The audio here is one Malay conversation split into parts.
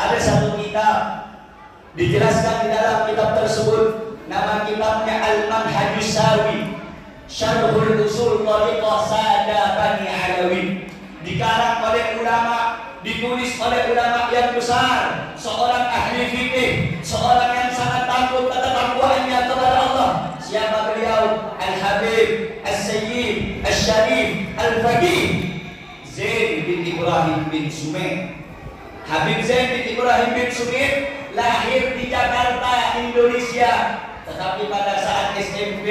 Ada satu kitab dijelaskan di dalam kitab tersebut, nama kitabnya Al-Manhajus Sawi, Syarhul Usul Thariqah Sada Bani Alawi, dikarang oleh ulama, ditulis oleh ulama yang besar, seorang ahli fikih, seorang yang sangat takut kata takwaannya kepada Allah. Siapa beliau? Al-Habib As-Sayyid Al-Syarif Al-Faqih Zain bin Ibrahim bin Sumait. Habib Zain bin Ibrahim bin Sumait lahir di Jakarta, Indonesia, tetapi pada saat SMP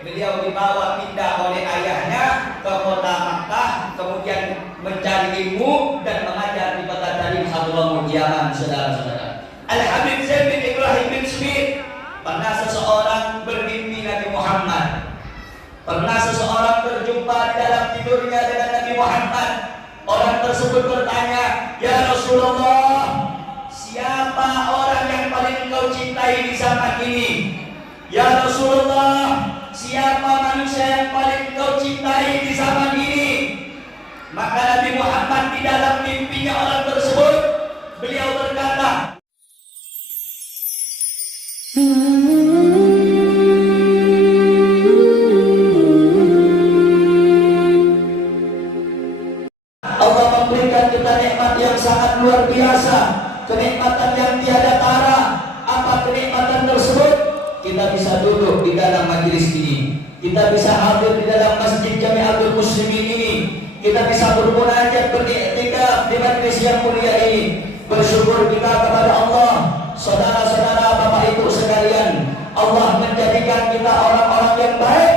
beliau dibawa pindah oleh ayahnya ke kota Makkah, kemudian mencari ilmu dan mengajar di kota Tarim Hadramut Yaman. Saudara-saudara, Al-Habib Zain bin Ibrahim bin Sumait, pernah seseorang bermimpi Nabi Muhammad, pernah seseorang berjumpa di dalam tidurnya dengan Nabi Muhammad. Orang tersebut bertanya, "Ya Rasulullah, siapa orang yang paling engkau cintai di zaman ini? Ya Rasulullah, siapa manusia yang paling engkau cintai di zaman ini?" Maka Nabi Muhammad di dalam mimpinya orang tersebut, beliau berkata, Allah memberikan kita nikmat yang sangat luar biasa, kenikmatan yang tiada tara. Apa kenikmatan tersebut? Kita bisa duduk di dalam majelis ini, kita bisa hadir di dalam masjid Jami'atul Muslimin ini, kita bisa bermunajat, beriktikaf di majelis yang mulia ini. Bersyukur kita kepada Allah. Saudara-saudara, Bapak Ibu sekalian, Allah menjadikan kita orang-orang yang baik,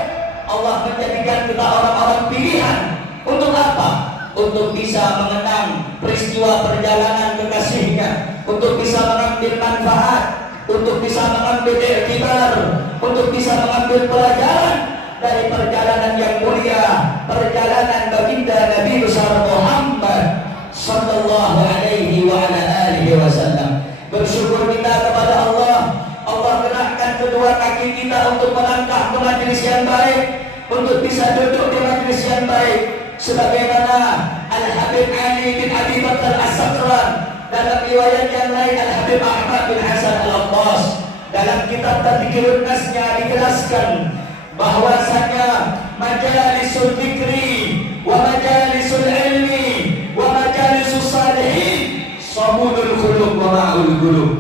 Allah menjadikan kita orang-orang pilihan. Untuk apa? Untuk bisa mengenang peristiwa perjalanan kekasihnya, untuk bisa mengambil manfaat, untuk bisa mengambil iktibar, untuk bisa mengambil pelajaran dari perjalanan yang mulia, perjalanan baginda Nabi besar Muhammad sallallahu alaihi wa ala alihi wasallam. Bersyukur kita kepada Allah. Allah gerakkan kedua kaki kita untuk melangkah ke majelis yang baik, untuk bisa duduk di majelis yang baik. Sebagaimana Al-Habib Ali bin Abi Bakar As-Sakran, dalam riwayat yang lain Al-Habib Ahmad bin Hasan Al-Abbas, dalam kitab Tadhkirun Nasnya dijelaskan bahwasanya majalisul dzikri wa majalisul ilmi wa majalisus salihin sabunul qulub wa ma'ul qulub.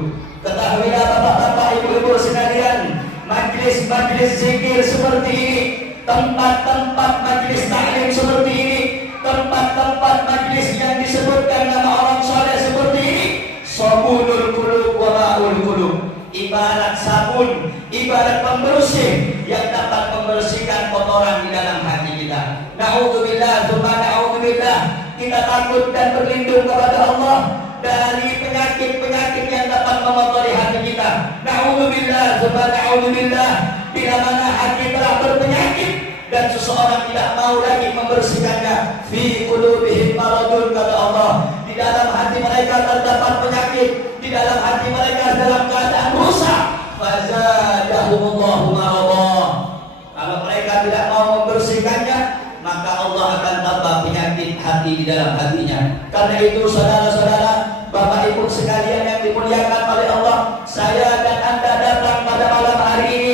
Ketahuilah Bapak-bapak, Ibu-ibu sekalian, majlis-majlis zikir seperti ini, tempat-tempat majlis taklim seperti ini, tempat-tempat majlis yang disebutkan nama orang soleh seperti ini, sabunul qulub wa ma'ul qulub, ibarat sabun, ibarat pembersih yang dapat membersihkan kotoran di dalam hati kita. Na'udzubillah, tsumma na'udzubillah. Kita takut dan berlindung kepada Allah dari penyakit-penyakit yang dapat mengotori hati kita. Na'udzubillah, tsumma na'udzubillah. Bila mana hati telah berpenyakit dan seseorang tidak mau lagi membersihkannya, fi qulubihim maradun, kata Allah, di dalam hati mereka terdapat penyakit, di dalam hati mereka dalam keadaan rusak. Fazadahumullahu maradah. Kalau mereka tidak mau membersihkannya, maka Allah akan tambah penyakit hati di dalam hatinya. Karena itu saudara-saudara, Bapak Ibu sekalian yang dimuliakan oleh Allah, saya dan Anda datang pada malam hari ini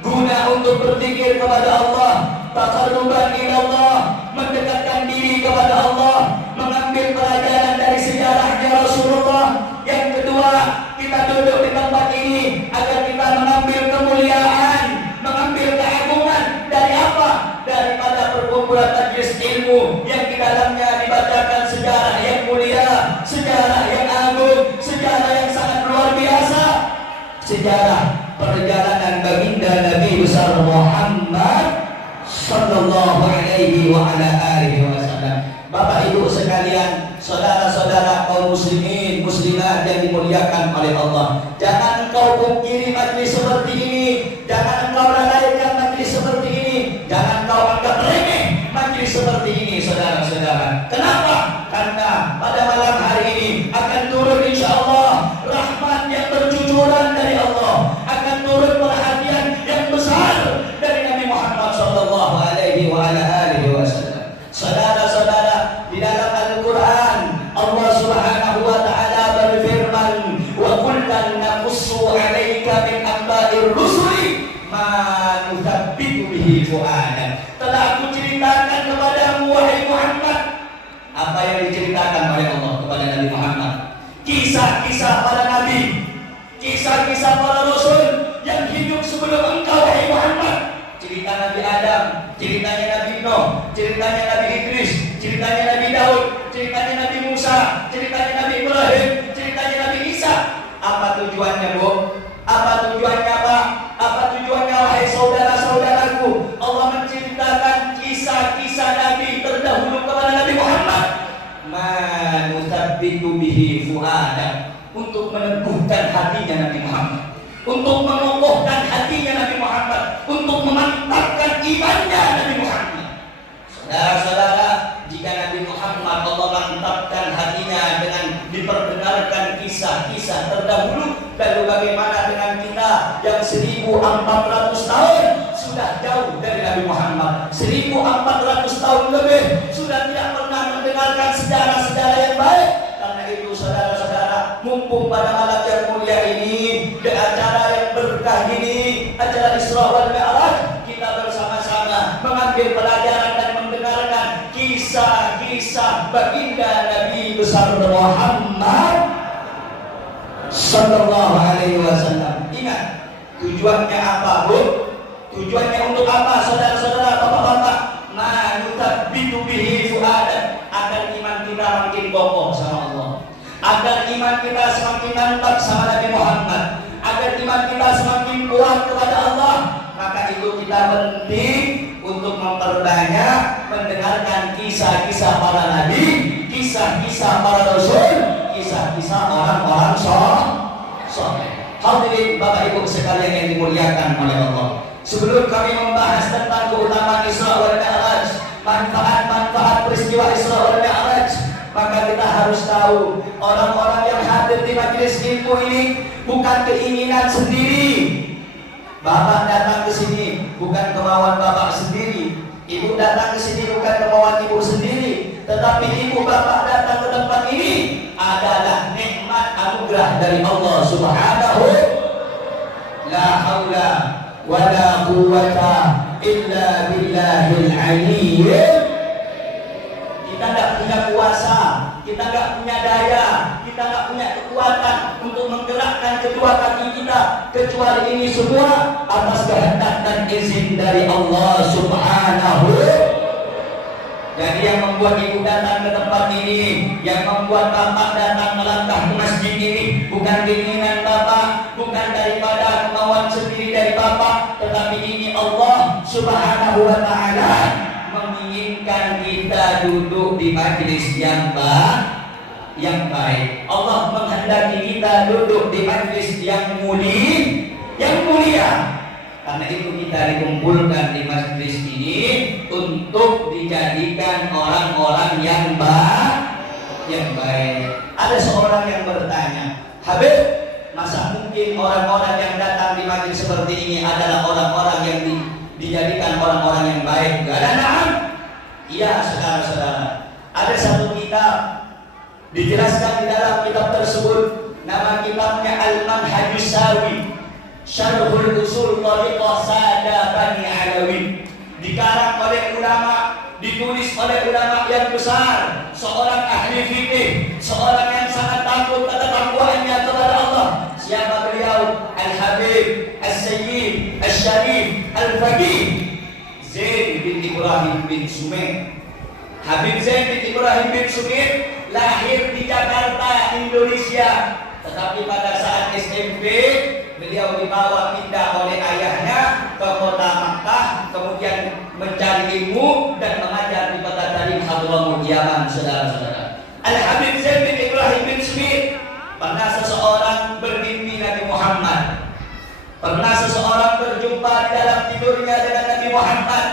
guna untuk berzikir kepada Allah, taqarruban ila Allah, mendekatkan diri kepada Allah, mengambil pelajaran dari sejarahnya Rasulullah. Yang kedua, kita duduk di tempat ini agar kita mengambil kemuliaan, mengambil keagungan dari apa? Daripada perkumpulan majlis ilmu yang di dalamnya dibacakan sejarah yang mulia, sejarah yang agung, sejarah yang sangat luar biasa, sejarah perjalanan baginda Nabi besar Muhammad sallallahu alaihi wa ala alihi wasallam. Bapak Ibu sekalian, saudara-saudara kaum muslimin muslimat yang dimuliakan oleh Allah, jangan engkau pungkiri majlis seperti ini, jangan engkau lalaikan majlis seperti ini, jangan engkau anggap remeh majlis seperti ini, saudara-saudara. Kenapa? Karena pada malam hari ini akan turun insyaallah rahmat yang bercucuran dari Allah, akan turun perhatian yang besar dari Nabi Muhammad sallallahu alaihi wa ala alihi wasallam. Saudara-saudara, di dalam Al-Qur'an Allah Subhanahu wa taala berfirman, bihi fu'adak. Telah aku ceritakan kepadamu wahai Muhammad apa yang diceritakan oleh Allah kepada Nabi Muhammad. Kisah-kisah para nabi, kisah-kisah para rasul yang hidup sebelum engkau wahai Muhammad. Cerita Nabi Adam, ceritanya Nabi Nuh, ceritanya Nabi Idris, ceritanya Nabi Daud, ceritanya Nabi Musa, ceritanya Nabi Ibrahim, ceritanya Nabi Isa. Apa tujuannya, Bu? Apa tujuannya, Pak? Apa tujuannya wahai saudara-saudaraku? Allah menceritakan kisah-kisah Nabi terdahulu kepada Nabi Muhammad. Manusabbitu bihi fu'adak, untuk meneguhkan hatinya Nabi Muhammad, untuk mengokohkan hatinya Nabi Muhammad, untuk memantapkan imannya Nabi Muhammad. Saudara-saudara, jika Nabi Muhammad Allah mantapkan hatinya dengan diperdengarkan kisah-kisah terdahulu, lalu bagaimana dengan kita yang 1400 tahun sudah jauh dari Nabi Muhammad, 1400 tahun lebih sudah tidak pernah mendengarkan sejarah-sejarah yang baik. Karena itu saudara-saudara, mumpung pada malam yang mulia ini, di acara yang berkah ini, acara Isra wal Mi'raj, kita bersama-sama mengambil pelajaran dan mendengarkan kisah-kisah baginda Nabi besar Muhammad sallallahu alaihi wasallam. Ingat, tujuannya apa, Bu? Tujuannya untuk apa, saudara-saudara, bapak-bapak? Manusabbitu bihi fu'adak, agar iman kita makin kokoh sama Allah, agar iman kita semakin mantap sama Nabi Muhammad, agar iman kita semakin kuat kepada Allah. Maka itu kita penting untuk memperbanyak mendengarkan kisah-kisah para nabi, kisah-kisah para rasul, kisah-kisah orang-orang saleh. Hadirin Bapak Ibu sekalian yang dimuliakan oleh Allah, sebelum kami membahas tentang keutamaan Isra wal Mi'raj, manfaat-manfaat peristiwa Isra wal Mi'raj, maka kita harus tahu orang-orang yang hadir di majelis ilmu ini bukan keinginan sendiri. Bapak datang ke sini bukan kemauan Bapak sendiri, Ibu datang ke sini bukan kemauan Ibu sendiri, tetapi Ibu Bapak datang ke tempat ini adalah nikmat anugerah dari Allah Subhanahu. La haula wala quwwata illa billahil aliyyil. Kita tidak punya kuasa, kita tidak punya daya, kita tidak punya kekuatan untuk menggerakkan kedua kaki kita, kecuali ini semua atas kehendak dan izin dari Allah Subhanahu. Jadi yang membuat Ibu datang ke tempat ini, yang membuat Bapak datang melangkah ke masjid ini, bukan keinginan Bapak, bukan daripada kemauan sendiri dari Bapak, tetapi ini Allah Subhanahu wa ta'ala menginginkan kita duduk di majelis yang baik. Allah menghendaki kita duduk di majelis yang mulia. Karena itu kita dikumpulkan di majelis ini untuk dijadikan orang-orang yang baik. Ada seorang yang bertanya, Habib, masa mungkin orang-orang yang datang di majelis seperti ini adalah orang-orang yang dijadikan orang-orang yang baik? Gak ada na'am? Iya, saudara-saudara. Ada satu kitab dijelaskan di dalam kitab tersebut, nama kitabnya Al-Manhajus Sawi, Syarhul Usul Thariqah Sada Bani Alawi, dikarang oleh ulama, ditulis oleh ulama yang besar, seorang ahli fikih, seorang yang sangat takut ketakwaannya kepada Allah. Siapa beliau? Al-Habib As-Sayyid Al-Syarif Al-Faqih Zaid bin Ibrahim bin Sumair. Habib Zaid bin Ibrahim bin Sumair lahir di Jakarta, Indonesia, tetapi pada saat SMP beliau dibawa pindah oleh ayahnya ke kota Makkah, kemudian mencari ilmu dan mengajar di kota Tarim Hadramut Yaman. Saudara-saudara, Al-Habib Zaid bin Ibrahim bin Sumair, pernah seseorang bermimpi Nabi Muhammad, pernah seseorang berjumpa di dalam tidurnya dengan Nabi Muhammad.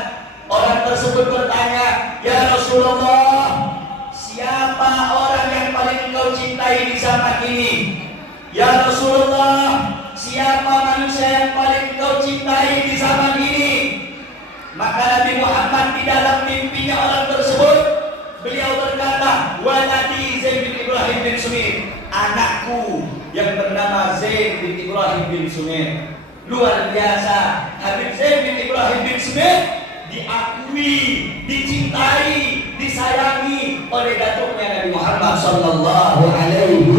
Orang tersebut bertanya, "Ya Rasulullah, siapa orang yang paling engkau cintai di zaman ini?" "Ya Rasulullah, siapa manusia yang paling engkau cintai di zaman ini?" Maka Nabi Muhammad di dalam mimpinya orang tersebut, beliau berkata, "Waladi Zaid bin Ibrahim bin Sumair," anakku yang bernama Zaid bin Ibrahim bin Sumair. Luar biasa. Habib Zain bin Ibrahim bin Smith diakui, dicintai, disayangi oleh datuknya Nabi Muhammad sallallahu alaihi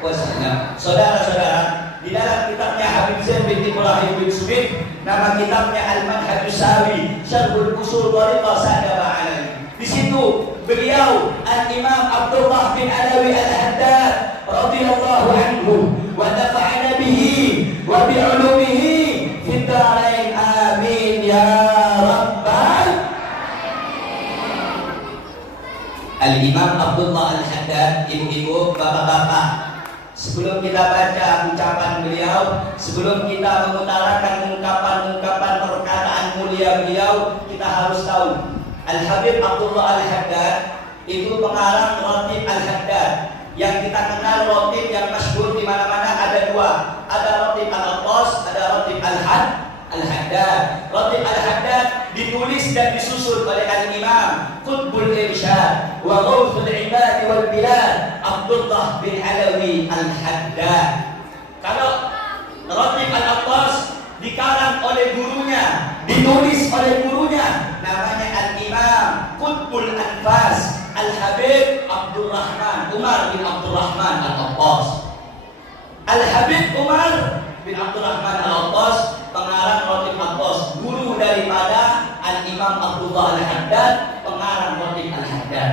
wasallam. Saudara-saudara, di dalam kitabnya Habib Zain bin Ibrahim bin Smith, nama kitabnya Al-Manhajus Sawi, Syarhul Usul Thariqah Sadaba Alawi. Di situ beliau Al-Imam Abdullah bin Alawi Al-Haddad radhiyallahu anhu wa nafa'ana bihi wa bi 'ulumihi fid dharain amin ya rabbal. Al-Imam Abdullah Al-Haddad, ibu-ibu, bapak-bapak, sebelum kita baca ucapan beliau, sebelum kita mengutarakan ungkapan-ungkapan perkataan mulia beliau, kita harus tahu Al-Habib Abdullah Al-Haddad itu pengarang Ratib Al-Haddad. Yang kita kenal Ratib yang masyhur di mana-mana ada dua, ada Ratib Al-Attas, ada Ratib Al-Haddad. Ratib Al-Haddad ditulis dan disusun oleh Al-Imam Qutbul Irsyad wa Ghawthul Ibad wal Bilad Abdullah bin Alawi Al-Haddad. Kalau Ratib Al-Attas dikarang oleh gurunya, ditulis oleh gurunya, namanya Al-Imam Qutbul Anfas Al-Habib Abdurrahman Umar bin Abdurrahman Al-Attas. Al-Habib Umar bin Abdurrahman Al-Attas, pengarang Ratib Al-Attas, guru daripada Al-Imam Abdullah Al-Haddad, pengarang Ratib Al-Haddad.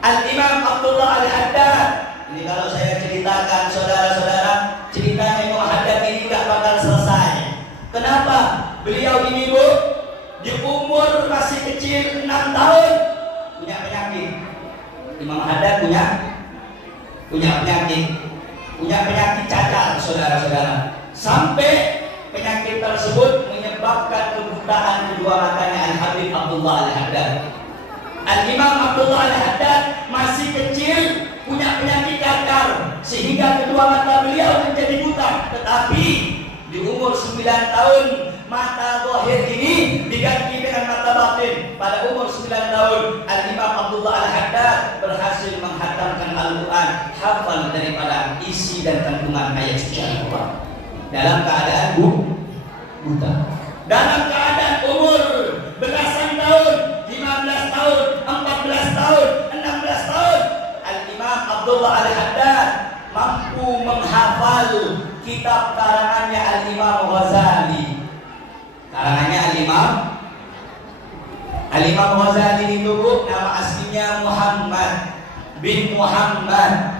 Al-Imam Abdullah Al-Haddad ini kalau saya ceritakan saudara-saudara, ceritanya Imam Haddad ini tidak bakal selesai. Kenapa? Beliau ini Bu, di umur masih kecil 6 tahun punya penyakit. Imam Haddad punya penyakit cacar, saudara-saudara. Sampai penyakit tersebut menyebabkan kebutaan kedua matanya Al-Habib Abdullah Al-Haddad. Al-Imam Abdullah Al-Haddad masih kecil punya penyakit cacar sehingga kedua mata beliau menjadi buta. Tetapi di umur 9 tahun mata zahir ini diganti dengan mata batin. Pada umur 9 tahun Al-Imam Abdullah Al-Haddad berhasil menghatamkan Al-Quran, hafal daripada isi dan kandungan ayat suci Al-Quran dalam keadaan buta. Dalam keadaan umur belasan tahun, 15 tahun, 14 tahun, 16 tahun, Al-Imam Abdullah Al-Haddad mampu menghafal kitab karangannya Al-Imam Ghazali. Karangannya Al-Imam Ghazali itu nama aslinya Muhammad bin Muhammad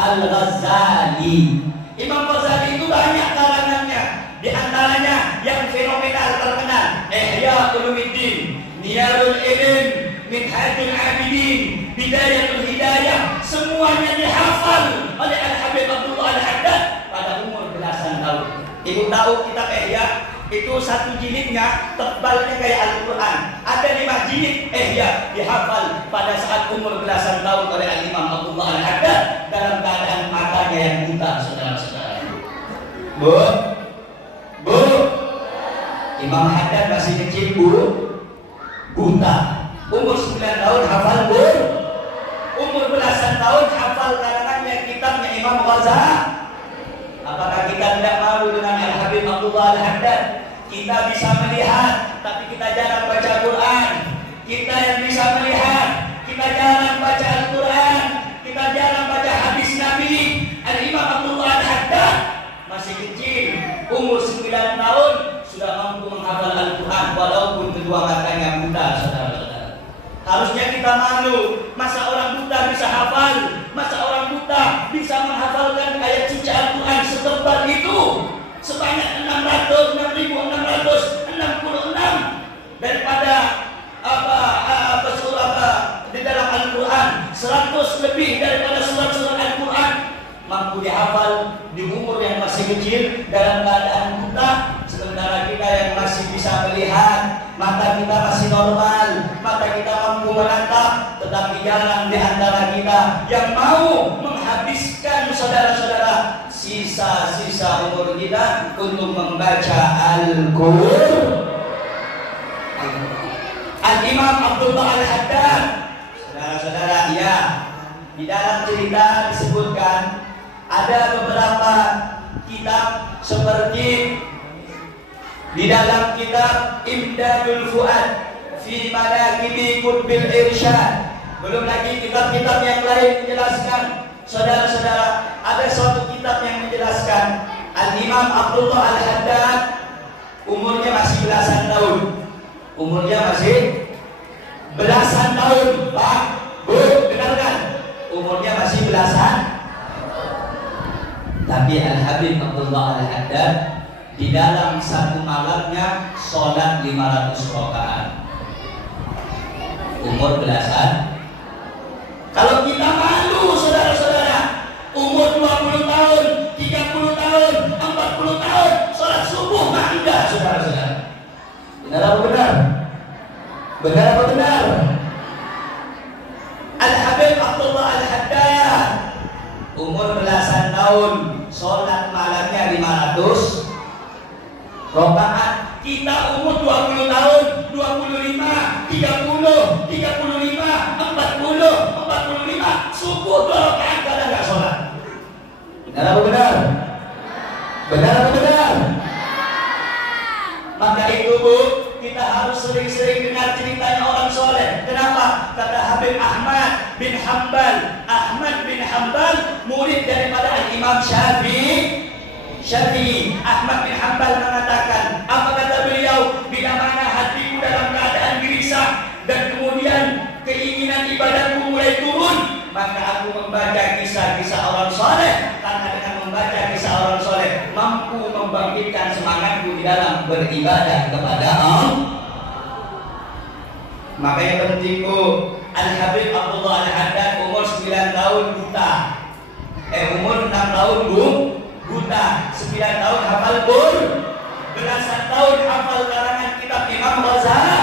Al-Ghazali. Imam Ghazali itu banyak karangannya, di antaranya yang fenomenal terkenal Ihya Ulumuddin, Niyarul Ilm, Minhajul Abidin, Bidayatul Hidayah, semuanya dihafal oleh Al-Habib Abdullah Al-Haddad pada umur belasan tahun. Ibu tahu kitab Ihya itu satu jilidnya tebalnya kayak Al-Quran. Ada 5 jilid Ihya dihafal pada saat umur belasan tahun oleh Al-Imam Abdullah Al-Haddad dalam keadaan matanya yang buta, saudara-saudara. Bu, Imam Haddad masih kecil buta. Umur 9 tahun hafal umur belasan tahun hafal karangannya kitabnya Imam Ghazali. Apakah kita tidak malu dengan Al-Habib Abdullah Al-Haddad? Kita bisa melihat, tapi kita jarang baca Quran. Kita yang bisa melihat, kita jarang baca Al-Quran, kita jarang baca hadis Nabi. Al-Imam Abdullah Al-Haddad masih kecil, umur 9 tahun sudah mampu menghafal Al-Quran walaupun kedua matanya buta, saudara-saudara. Harusnya kita malu. Masa orang buta bisa hafal? Masa orang buta bisa menghafalkan ayat suci Al-Quran setebal itu? Sebanyak 6.666 daripada surah di dalam Al-Quran, 100 lebih daripada surat-surat Al-Quran mampu dihafal di umur yang masih kecil dalam keadaan buta. Sementara kita yang masih bisa melihat, mata kita masih normal, mata kita mampu menatap, tetapi jarang di antara kita yang mau menghabiskan, saudara-saudara, sisa-sisa umur kita untuk membaca Al-Quran. Al-Imam Abdullah Al-Haddad, saudara-saudara, ya, di dalam cerita disebutkan ada beberapa kitab seperti Di dalam kitab Imdadul Fuad fi Manaqibi Qutbil Irsyad, belum lagi kitab-kitab yang lain menjelaskan. Saudara-saudara, ada suatu kitab yang menjelaskan Al-Imam Abdullah Al-Haddad umurnya masih belasan tahun. Umurnya masih belasan tahun, Pak, Bu, dengarkan. Umurnya masih belasan. Tapi Al-Habib Abdullah Al-Haddad di dalam satu malamnya sholat 500 rakaat. Umur belasan. Kalau kita malu, saudara-saudara, umur 20 tahun, 30 tahun, 40 tahun, sholat subuh mah enggak, saudara-saudara. Benar apa benar? Benar apa benar? Al-Habib Abdullah Al-Haddad umur belasan tahun, sholat malamnya 500 rakaat. Kita umur 20 tahun, 25, 30, 35, 40, 45, subuh 2 rakaat kadang nggak sholat. Benar apa benar? Benar apa benar? Maka itu, Bu, kita harus sering-sering dengar ceritanya orang soleh. Kenapa? Kata Habib Ahmad bin Hanbal. Ahmad bin Hanbal murid daripada Imam Syafi'i. Ahmad bin Hanbal mengatakan, apa kata beliau? Bila mana hatiku dalam keadaan gelisah dan kemudian keinginan ibadahku mulai turun, maka aku membaca kisah-kisah orang soleh. Karena dengan membaca kisah orang soleh mampu membangkitkan semangatku di dalam beribadah kepada Allah. Makanya penting, Bu, Al-Habib Abdullah Al-Haddad umur 9 tahun buta. Umur 6 tahun, Bu, buta. 9 tahun hafal Qur'an, belasan tahun hafal karangan kitab Imam Ghazali,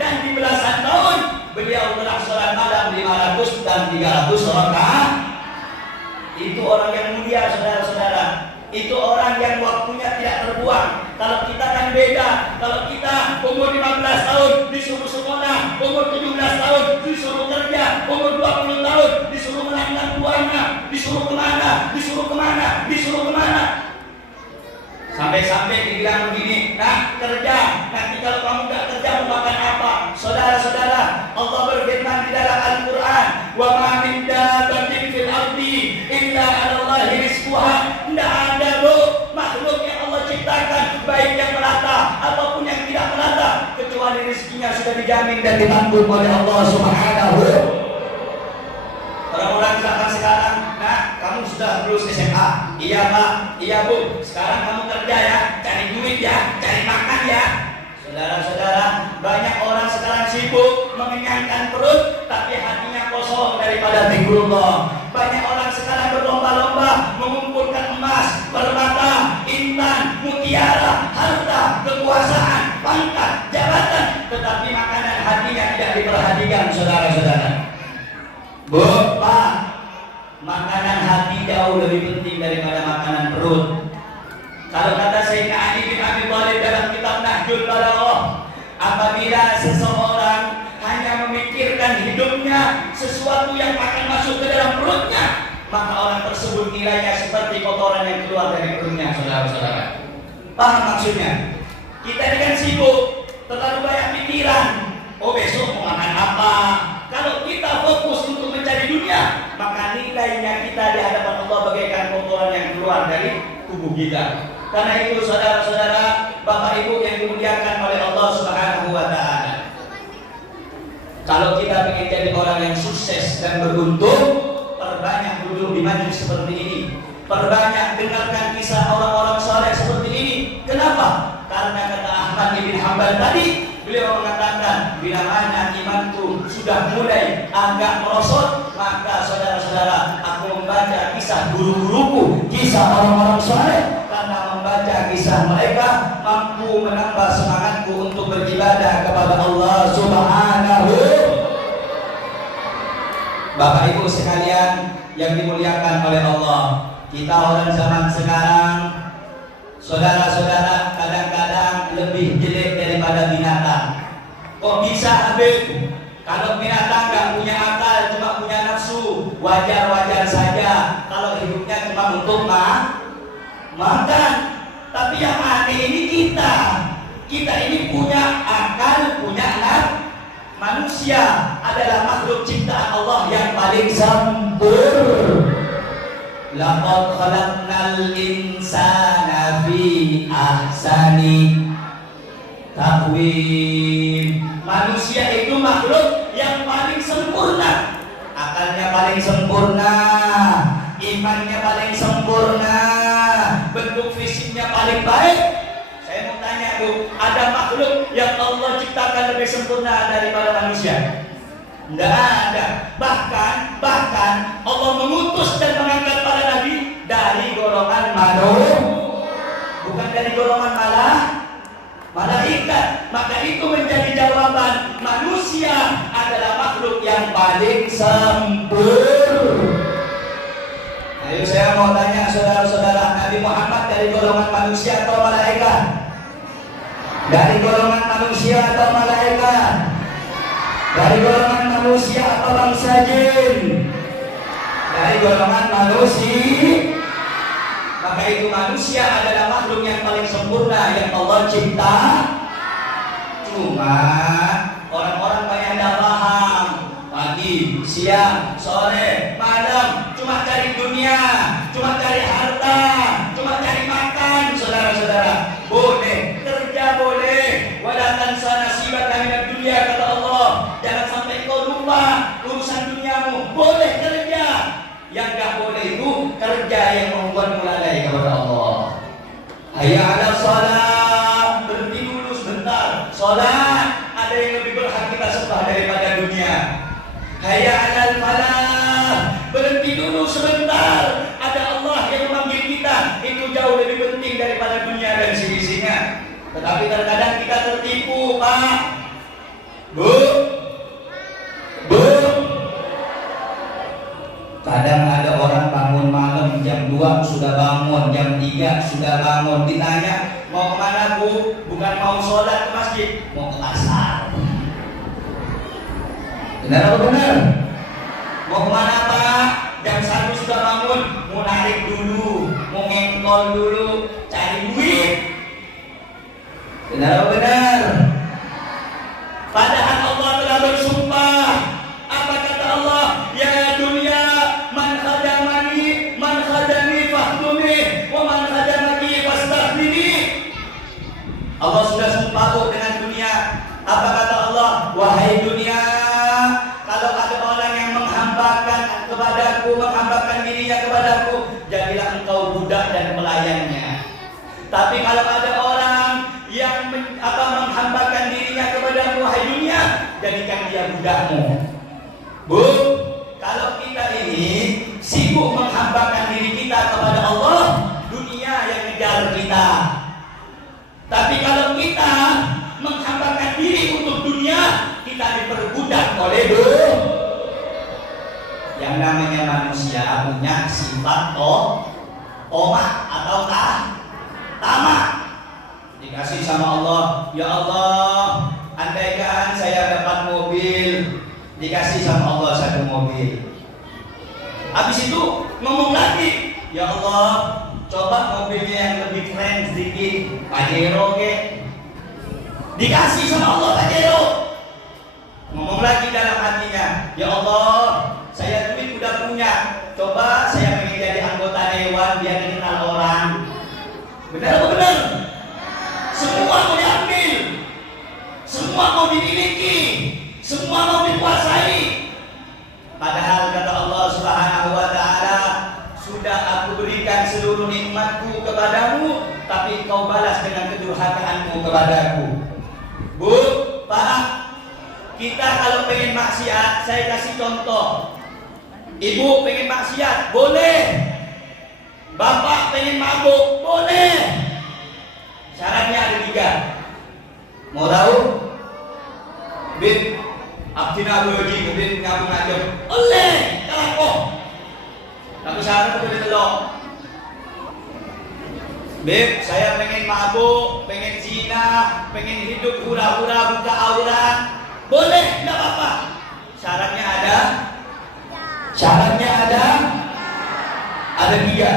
dan di belasan tahun beliau telah sholat malam 500 dan 300 rakaat. Itu orang yang mulia, saudara-saudara. Itu orang yang waktunya tidak terbuang. Kalau kita kan beda. Kalau kita umur 15 tahun disuruh sekolah, umur 17 tahun disuruh kerja, umur 20 tahun disuruh menangkan buahnya, disuruh kemana, disuruh kemana, disuruh kemana. Sampai-sampai dibilang begini, nak kerja, nanti kalau kamu gak kerja mau makan apa? Saudara-saudara, Allah berfirman di dalam Al-Quran, wa ma min dabbatin fil ardi illa 'alallahi rizquha. Tidak ada, Bu, makhluk yang Allah ciptakan, baik yang melata ataupun yang tidak melata, kecuali rezekinya sudah dijamin dan ditanggung oleh Allah Subhanahu. Orang-orang zaman sekarang, nah, kamu sudah lulus SMA. Iya, Pak. Iya, Bu. Sekarang kamu kerja ya, cari duit ya, cari makan ya. Saudara-saudara, banyak orang sekarang sibuk mengenyangkan perut, tapi hatinya kosong daripada zikrullah. Banyak orang sekarang berlomba-lomba mengumpulkan emas, permata, intan, mutiara, harta, kekuasaan, pangkat, jabatan, tetapi makanan hatinya tidak diperhatikan, saudara-saudara. Bu, Pak, makanan hati jauh lebih penting daripada makanan perut. Kalau kata Sayyidina Ali bin Abi Thalib dalam kitab Nahjul Balaghah, apabila seseorang hanya memikirkan hidupnya, sesuatu yang akan masuk ke dalam perutnya, maka orang tersebut nilainya seperti kotoran yang keluar dari perutnya, saudara-saudara. Paham maksudnya? Kita ini kan sibuk, terlalu banyak pikiran. Oh, besok mau makan apa? Kalau kita fokus untuk mencari dunia, maka nilainya kita di hadapan Allah bagaikan kotoran yang keluar dari tubuh kita. Karena itu, saudara-saudara, Bapak Ibu yang dimuliakan oleh Allah Subhanahu wa Ta'ala, kalau kita ingin jadi orang yang sukses dan beruntung, perbanyak duduk di majelis seperti ini, perbanyak dengarkan kisah orang-orang saleh seperti ini. Kenapa? Karena kata Ahmad bin Hanbal tadi, beliau mengatakan, bila mana imanku sudah mulai agak merosot, maka saudara-saudara, aku membaca kisah guru-guruku, kisah orang-orang saleh. Karena membaca kisah mereka mampu menambah semangatku untuk beribadah kepada Allah Subhanahu. Bapak Ibu sekalian yang dimuliakan oleh Allah, kita orang zaman sekarang, saudara-saudara, kadang-kadang lebih jelek daripada binatang. Kok bisa, Habib? Kalau binatang nggak punya akal, cuma punya nafsu, wajar-wajar saja. Kalau hidupnya cuma untuk makan. Tapi yang aneh ini kita. Kita ini punya akal, punya anak. Manusia adalah makhluk ciptaan Allah yang paling sempurna. Laqad khalaqnal insana fi ahsani taqwim. Manusia itu makhluk yang paling sempurna. Akalnya paling sempurna, imannya paling sempurna, bentuk fisiknya paling baik. Saya mau tanya Bu, ada makhluk yang Allah ciptakan lebih sempurna daripada manusia? Tidak ada. Bahkan Allah mengutus dan mengangkat para nabi dari golongan manusia, bukan dari golongan malaikat. Maka itu menjadi jawaban, manusia adalah makhluk yang paling sempurna. Ayo saya mau tanya saudara-saudara, Nabi Muhammad dari golongan manusia atau malaikat? Dari golongan manusia atau malaikat? Dari golongan manusia atau bangsa jin? Dari golongan manusia. Maka itu manusia adalah makhluk yang paling sempurna yang Allah cipta. Cuma orang-orang banyak tidak paham. Pagi, siang, sore, malam cuma cari dunia, cuma cari harta, cuma cari makan. Saudara-saudara, boleh kerja, boleh walakan sana sibak minad dunia, kata Allah. Jangan sampai kau lupa urusan duniamu. Boleh kerja, yang gak boleh itu kerja yang membuatmu lalai kepada Allah. Hayya 'ala shalah, berhenti dulu sebentar. Salat ada yang lebih berhak kita sembah daripada dunia. Hayya 'alal falah, berhenti dulu sebentar. Ada Allah yang memanggil kita, itu jauh lebih penting daripada dunia dan seisinya. Tetapi terkadang kita tertipu, Pak. Bu. Kadang ada orang bangun malam jam 2 sudah bangun, jam 3 sudah bangun. Ditanya, mau kemana Bu? Bukan mau sholat ke masjid, mau ke pasar. Benar atau benar? Mau kemana Pak? Jam 1 sudah bangun, mau narik dulu, mau ngengkol dulu, cari duit. Benar atau benar? Padahal Allah telah bersumpah. Apa kata Allah? Ya dunia, man khadamani, man khadami fahdumi, wa man khadamaki fastahdini. Allah sudah sumpah dengan dunia. Apa kata Allah? Wahai dunia, kalau ada orang yang menghambakan kepadaku, menghambakan dirinya kepadaku, jadilah engkau budak dan pelayannya. Tapi kalau ada orang yang menghambakan dirinya kepadamu, wahai dunia, jadikan dia budakmu. Bu, kalau kita ini sibuk menghambakan diri kita kepada Allah, dunia yang ngejar kita. Tapi kalau kita menghambakan diri untuk dunia, kita diperbudak oleh dunia. Yang namanya manusia punya sifat tomak atau tamak. Dikasih sama Allah, ya Allah, andaikan saya dapat mobil, dikasih sama Allah satu mobil. Habis itu ngomong lagi, ya Allah, coba mobilnya yang lebih keren sedikit, Pajero ke. Dikasih sama Allah Pajero. Ngomong lagi dalam hatinya, ya Allah, saya duit udah punya, coba saya pengen jadi anggota dewan biar dikenal orang. Benar atau benar? Semua mau diambil, semua mau dimiliki, semua mau dikuasai. Padahal kata Allah Subhanahu wa ta'ala, sudah aku berikan seluruh nikmatku kepadamu, tapi kau balas dengan kedurhakaanmu kepadaku. Bu, Pak, kita kalau pengen maksiat, saya kasih contoh. Ibu pengen maksiat, boleh. Bapak pengen mabuk, boleh. Syaratnya ada 3. Mau tahu? Bin Abdina Budi, bin ngabung aja. Oleh, kalah kok. Tapi syarat itu ditelok. Beb, saya pengen mabuk, pengen zina, pengen hidup hura-hura buka aurat. Boleh, tidak apa-apa. Syaratnya ada? Syaratnya ada? Ada 3.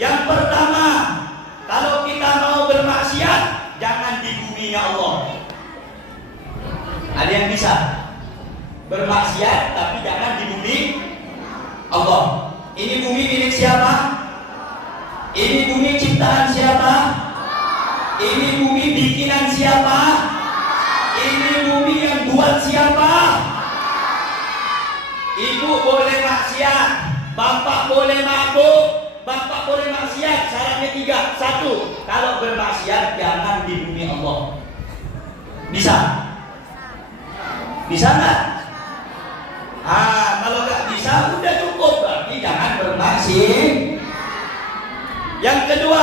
Yang pertama, kalau kita mau bermaksiat, jangan di bumi Ada yang bisa bermaksiat tapi jangan di bumi Allah. Ini bumi milik siapa? Ini bumi ciptaan siapa? Ini bumi bikinan siapa? Ini bumi yang buat siapa? Ibu boleh maksiat, bapak boleh mabuk, bapak boleh maksiat. Syaratnya 3. 1, kalau bermaksiat jangan di bumi Allah. Bisa? Bisa nggak? Kalau nggak bisa udah cukup, berarti jangan bermaksiat. Yang kedua,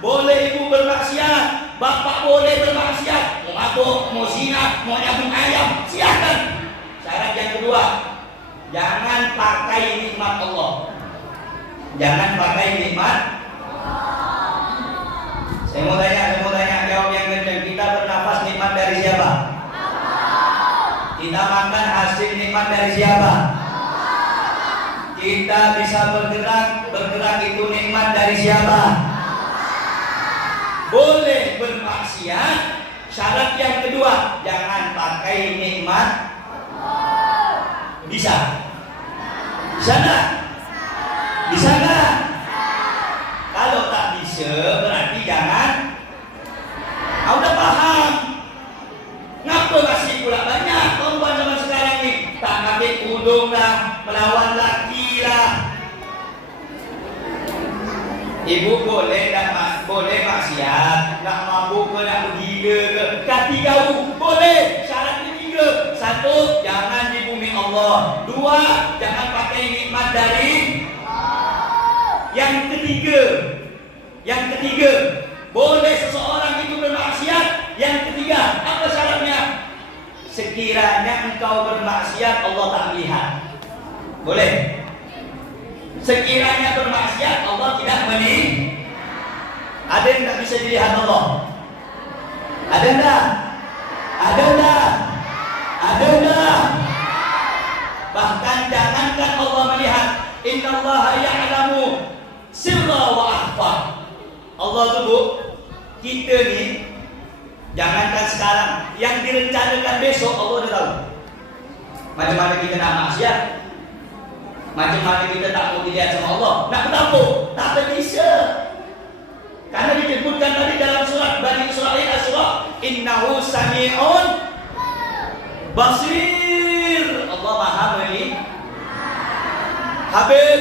boleh ibu bermaksiat, bapak boleh bermaksiat, mau mabuk, mau zina, mau nyambung ayam, silakan. Syarat yang kedua, jangan pakai nikmat Allah. Jangan pakai nikmat. Saya mau tanya, jawab yang kencang. Kita bernafas nikmat dari siapa? Kita makan hasil nikmat dari siapa? Kita bisa bergerak itu nikmat dari siapa? Boleh bermaksiat. Syarat yang kedua, jangan pakai nikmat. Bisa? Bisa nggak? Bisa nggak? Kalau tak bisa, berarti jangan. Udah paham? Ngapa masih pula banyak perempuan zaman sekarang nih? Tak pakai tudung lah, melawan laki lah. Ibu boleh maksiat, nak mabuk ke, nak bergila ke, kaki kau boleh. Syaratnya 3. 1, jangan di bumi Allah. 2, jangan pakai nikmat dari. Yang ketiga, boleh seseorang itu bermaksiat. Yang ketiga, apa syaratnya? Sekiranya engkau bermaksiat, Allah tak melihat. Boleh? Sekiranya bermaksiat, Allah tidak melihat. Ada yang tak bisa dilihat Allah? Ada enggak? Ada enggak? Ada enggak? Bahkan jangankan Allah melihat, innallaha ya'lamu sirra wa akhfa. Allah tu Bu, kita ni jangankan sekarang, yang direncanakan besok Allah dah tahu. Macam mana kita nak maksiat, macam mana kita tak mau dilihat sama Allah, nak bertampuk, tak bisa. Karena disebutkan tadi dalam surat Bani Israil Asy-Syura, innahu sami'un basir. Allah Maha melihat. Habib,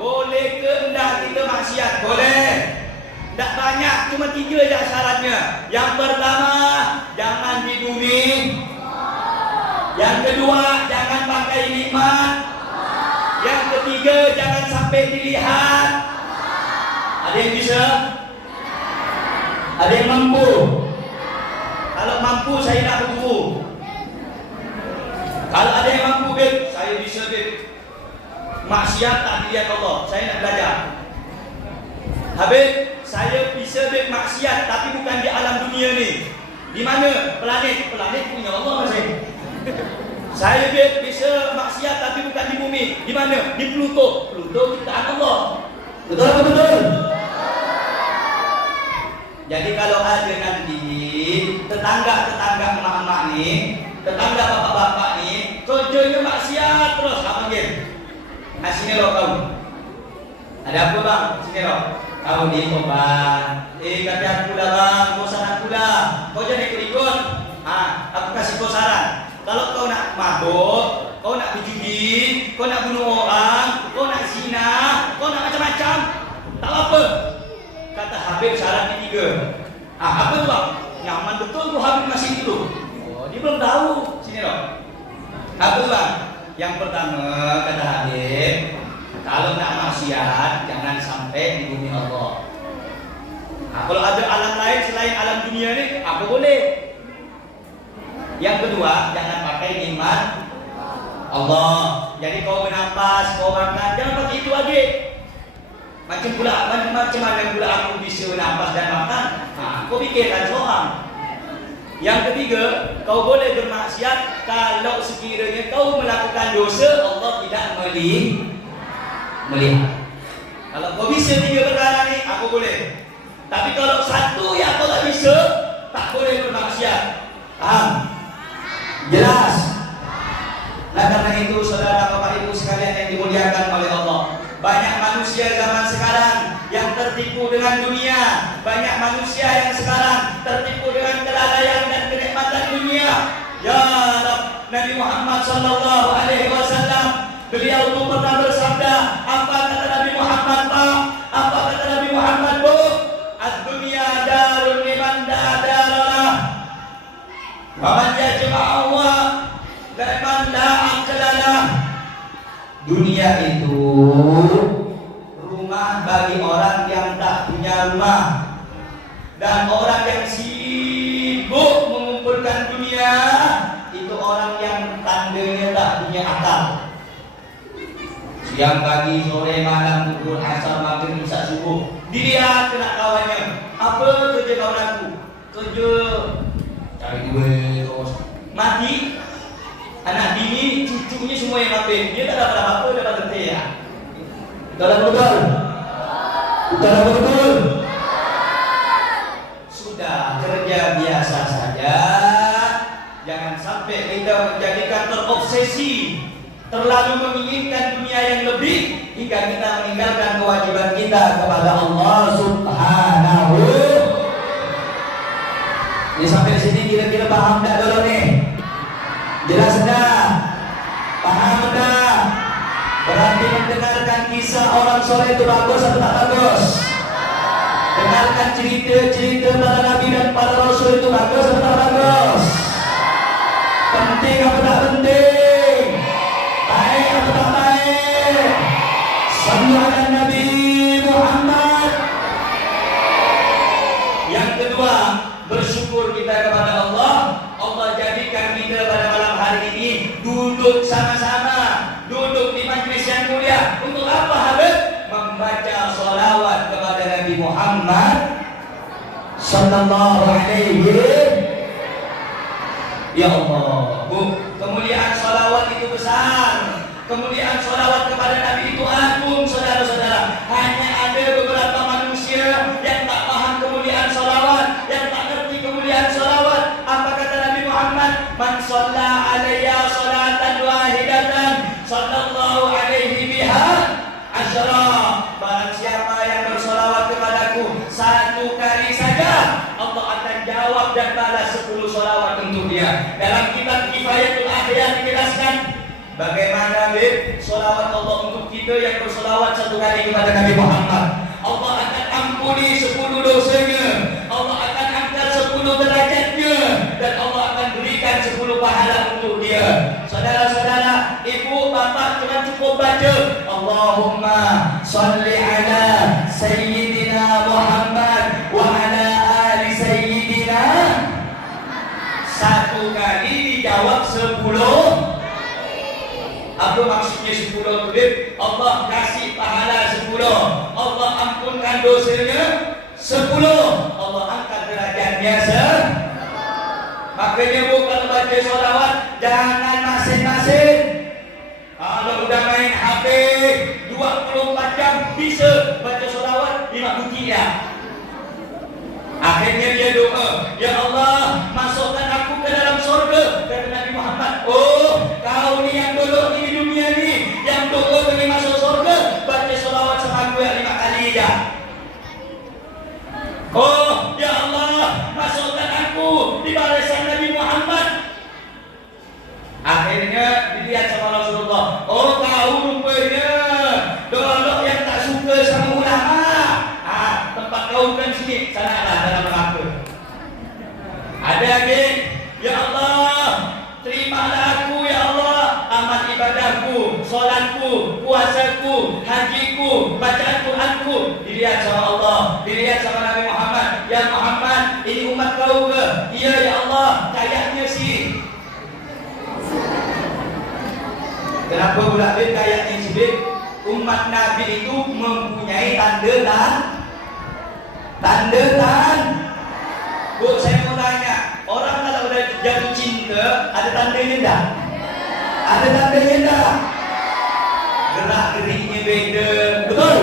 boleh ke enggak kita maksiat? Boleh. Tak banyak, cuma 3 je syaratnya. Yang pertama, jangan di bumi. Yang kedua, jangan pakai nikmat. Yang ketiga, jangan sampai dilihat. Ada yang bisa? Ada yang mampu? Kalau mampu, saya nak berguru. Kalau ada yang mampu, Beb, saya bisa, Beb. Maksiat tak dilihat Allah, saya nak belajar. Habib, saya bisa maksiat tapi bukan di alam dunia ni. Di mana? Planet punya Allah masih. Saya bisa maksiat tapi bukan di bumi. Di mana? Di Pluto ciptaan Allah. Betul apa betul? Jadi kalau ada nanti tetangga emak-emak ni, tetangga bapak-bapak ni, kerjanya maksiat terus, apa panggil? Sini loh kamu. Ada apa bang? Sini loh. Kamu di tobat. Kata aku lah bang, bosan aku lah. Kau jangan ikut-ikut. Aku kasih kau saran. Kalau kau nak mabuk, kau nak berjudi, kau nak bunuh orang, kau nak zina, kau nak macam-macam, tak apa. Kata Habib syaratnya 3. Apa tu bang? Nyaman betul tu Habib masih itu. Oh, dia belum tahu. Sini loh. Apa bang? Yang pertama kata Habib, kalau nak maksiat jangan sampai di bumi Allah. Kalau ada alam lain selain alam dunia ni, apa boleh? Yang kedua, jangan pakai nikmat Allah. Jadi kau bernafas, kau makan, jangan pakai itu aja. Macam mana pula aku bisa bernafas dan makan? Kau fikirkan seorang. Yang ketiga, kau boleh bermaksiat kalau sekiranya kau melakukan dosa, Allah tidak melihat. Kalau kau bisa 3 perkara ni, aku boleh. Tapi kalau satu yang kau tak bisa, tak boleh bermaksiat. Paham? Jelas? Nah karena itu saudara bapak ibu sekalian yang dimuliakan oleh Allah, banyak manusia zaman sekarang yang tertipu dengan dunia. Banyak manusia yang sekarang tertipu dengan kelalaian dan kenikmatan dunia. Ya Rab, Nabi Muhammad sallallahu alaihi wasallam, beliau itu pernah bersabda, apa kata Nabi Muhammad Pak? Apa kata Nabi Muhammad Bu? Ad-dunya darun liman da'adalah waman yajma'awa liman la'aqlalah. Dunia itu rumah bagi orang yang tak punya rumah, dan orang yang sibuk mengumpulkan dunia itu orang yang tandanya tak punya akal. Siang, pagi, sore, malam, zuhur, asar, maghrib, isya, subuh, dilihat kena kawannya. Apa kerja kawan aku? Kerja cari duit terus. Mati anak bini, cucunya semua yang ambil. Dia tak dapat apa-apa, dapat gede ya. Dalam betul. Dalam betul. Sudah kerja biasa saja. Jangan sampai kita menjadikan terobsesi, terlalu menginginkan dunia yang lebih hingga kita meninggalkan kewajiban kita kepada Allah Subhanahu. Ini sampai sini kira-kira paham tak dulu nih? Jelas dah? Paham dah? Berarti mendengarkan kisah orang soleh itu bagus atau tak bagus? Dengarkan cerita-cerita para nabi dan para rasul itu bagus atau tak bagus? Penting apa tak penting? Baik atau tak baik? Sallu ala Nabi Muhammad. Yang kedua, bersyukur kita kepada Allah. Allah jadikan kita pada malam hari ini duduk sama-sama, duduk di majlis yang mulia. Untuk apa Habib? Membaca sholawat kepada Nabi Muhammad sallallahu alaihi. Ya Allah, Bu, kemuliaan sholawat itu besar. Kemuliaan sholawat kepada Nabi itu agung, saudara-saudara. Hanya ada beberapa manusia yang tak paham kemuliaan sholawat, yang tak ngerti kemuliaan sholawat. Apa kata Nabi Muhammad? Man shalla alayya sholatan wahidatan sallallahu alaihi biha asyara. Barang siapa yang bersolawat kepadaku satu kali saja, Allah akan jawab dan balas 10 solawat untuk dia. Dalam kitab Kifayatul Ahya dijelaskan bagaimana solawat Allah untuk kita yang bersolawat satu kali kepada Nabi Muhammad. Allah akan ampuni 10 dosanya, Allah akan angkat 10 derajatnya, dan Allah akan berikan 10 pahala untuk dia. Saudara-saudara, ibu, bapak cuma cukup baca Allahumma salli ala Sayyidina Muhammad wa ala ali Sayyidina. Satu kali dijawab 10. Apa maksudnya 10 itu? Allah kasih pahala 10, Allah ampunkan dosanya 10, Allah angkat derajatnya 10. Makanya Bu, kalau baca sholawat jangan masing-masing. Kalau udah main HP 24 jam bisa baca sholawat 5 butir ya. Akhirnya dia doa, ya Allah, masukkan aku ke dalam surga. Kata Nabi Muhammad, oh, kau ni yang dulu di dunia ni, yang doa ingin masuk surga, baca sholawat sama aku yang 5 kali ya. Oh, ya Allah, masukkan aku di barisan Nabi Muhammad. Akhirnya dilihat sama Rasulullah, oh, kau rupanya dulu yang tak suka sama ulama. Tempat kau bukan sini, sanalah dalam neraka. Ada lagi, ya Allah, terimalah aku ya Allah, amal ibadahku, solatku, puasaku, hajiku, bacaan Quranku. Dilihat sama Allah, dilihat sama Nabi Muhammad. Ya Muhammad, ini umat kau ke? Iya ya Allah, kayaknya sih. Kenapa pula kayaknya sih? Umat Nabi itu mempunyai tanda. Bu, saya mau tanya, orang kalau udah jatuh cinta ada tandanya enggak? Ada tandanya enggak? Gerak-geriknya beda, betul?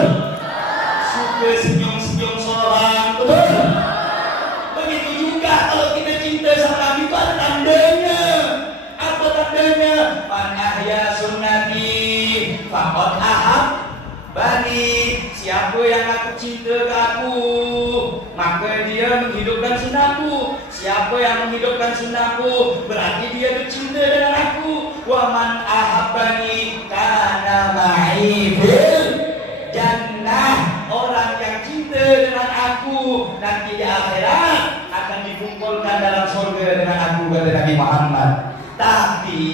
Suka senyum-senyum seorang, betul? Begitu juga kalau kita cinta sama Nabi itu ada tandanya. Man ahab bani, siapa yang aku cinta ke aku, maka dia menghidupkan sunnahku. Siapa yang menghidupkan sunnahku, berarti dia itu cinta dengan aku. Wa man ahabbani kana ma'i fil jannah. Orang yang cinta dengan aku nanti di akhirat akan dikumpulkan dalam surga dengan aku, kata Nabi Muhammad. Tapi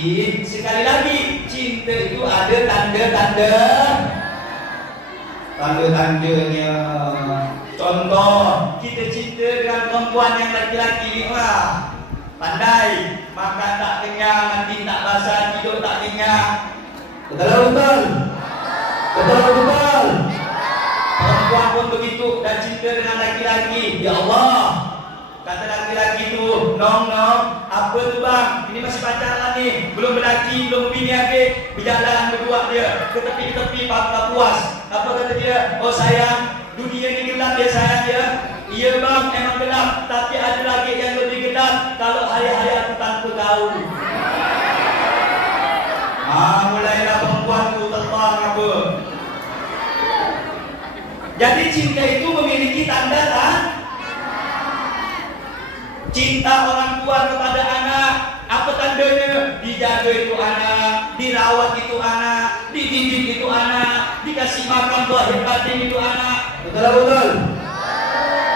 sekali lagi, cinta itu ada tanda-tandanya. Contoh, kita cinta dengan perempuan yang laki-laki ni lah, pandai, makan tak kenyang, mandi tak basah, tidur tak kenyang. Betul. Perempuan pun begitu, dan cinta dengan laki-laki. Ya Allah, kata laki-laki tu, nong, apa tu bang? Ini masih pacaran ni, belum berlaki, belum bini habis. Berjalan berdua dia, ke tepi-tepi tak puas. Apa kata dia? Oh sayang, dunia ni gelap ya sayang ya. Iya bang, emang gelap, tapi ada lagi yang lebih gelap. Kalau hari-hari aku tanpa kau. Mulailah perempuan tu terbang apa. Jadi cinta itu memiliki tanda tak? Cinta orang tua kepada anak, apa tandanya? Dijaga itu anak, dirawat itu anak, dididik itu anak, dikasih makan zahir batin itu anak. Betul.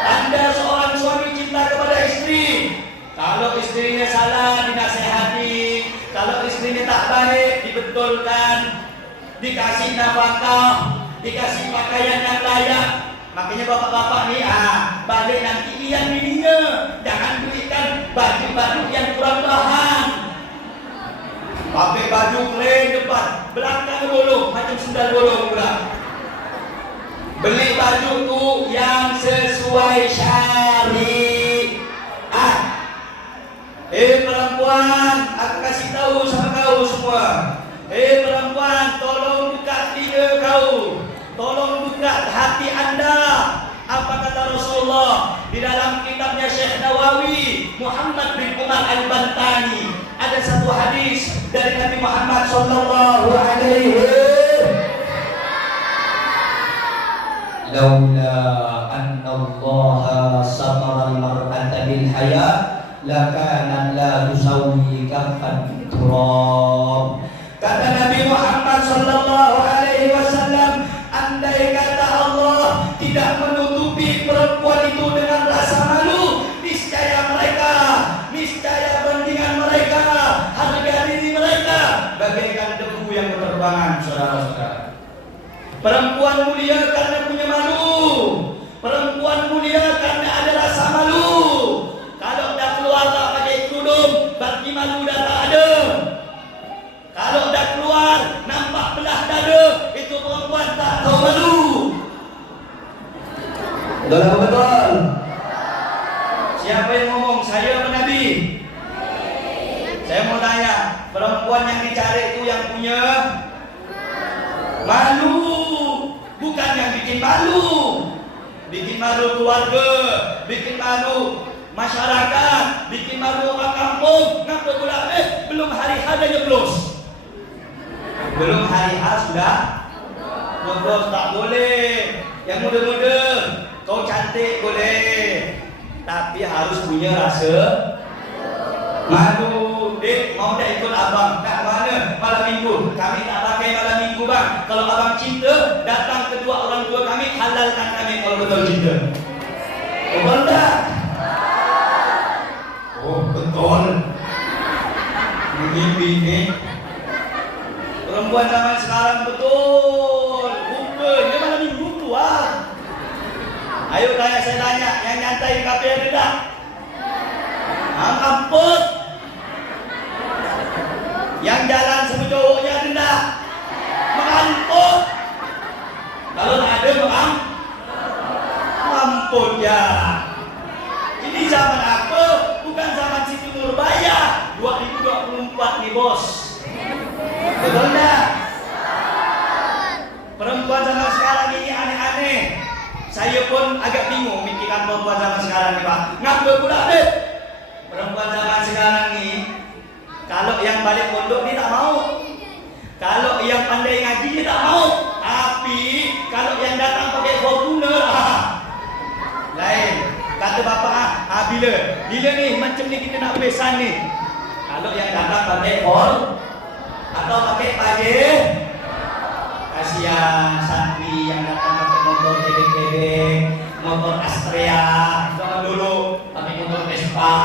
Tanda seorang suami cinta kepada istri. Kalau istrinya salah, dinasehati. Kalau istrinya tak baik, dibetulkan, dikasih nafkah, dikasih pakaian yang layak. Makanya bapak-bapak ni balik nanti lihat bininya, jangan berikan baju-baju yang kurang bahan. Pakai baju keren depan, belakang bolong macam sendal bolong pula. Beli baju tu yang sesuai syariat. Perempuan, aku kasih tahu sama kau semua. Perempuan, tolong buka telinga kau. Tolong buka hati anda. Apa kata Rasulullah di dalam kitabnya Syekh Nawawi, Muhammad bin Umar Al-Bantani? Ada satu hadis dari Nabi Muhammad sallallahu alaihi wasallam. Laula anna Allah samara al-mar'ata bil haya lakana la tusawwi kaffan turab. Kata Nabi Muhammad sallallahu alaihi wasallam, andai kata Allah tidak menutupi perempuan itu dengan rasa malu, niscaya bandingan mereka, harga diri mereka bagaikan debu yang berterbangan, saudara-saudara. Perempuan mulia karena punya malu. Perempuan mulia karena ada rasa malu. Kalau dah keluar tak pakai kerudung, berarti malu dah tak ada. Kalau dah keluar nampak belah dada, itu perempuan tak tahu malu. Betul. Siapa yang ngomong? Saya apa Nabi? Saya mau tanya, perempuan yang dicari itu yang punya malu, bukan yang bikin malu. Bikin malu keluarga, bikin malu masyarakat, bikin malu orang kampung. Kenapa pula? Belum hari H dah nyeblos. Belum hari H sudah nyeblos, tak boleh. Yang muda-muda, kau cantik boleh, tapi harus punya rasa malu. Mau tak ikut abang? Nak mana? Malam minggu. Kami tak pakai malam minggu bang. Kalau abang cinta, datang kedua orang tua kami, halalkan kami kalau betul cinta. Betul tak? Oh betul. Begini perempuan zaman sekarang betul. Bukan, dia malam minggu keluar. Ayo saya tanya, yang nyantai kafe ada tak? Ampun. Yang jalan sama cowoknya ada tak? Mengantuk. Kalau tak ada mengampun ya. Ini zaman apa? Bukan zaman Siti Nurbaya 2024 nih bos. Betul tak? Perempuan zaman sekarang ini aneh-aneh. Saya pun agak bingung mikirkan perempuan zaman sekarang ni Pak. Ngapa pula deh? Perempuan zaman sekarang ni, kalau yang balik pondok ni tak mau. Kalau yang pandai ngaji dia tak mau. Tapi kalau yang datang pakai Fortuner, lain. Kata bapak, bila ni macam ni kita nak besan ni. Kalau yang datang pakai Ford atau pakai Pajero, kasihan santri yang datang pakai motor bebek-bebek, motor Astrea, zaman dulu pakai motor Vespa.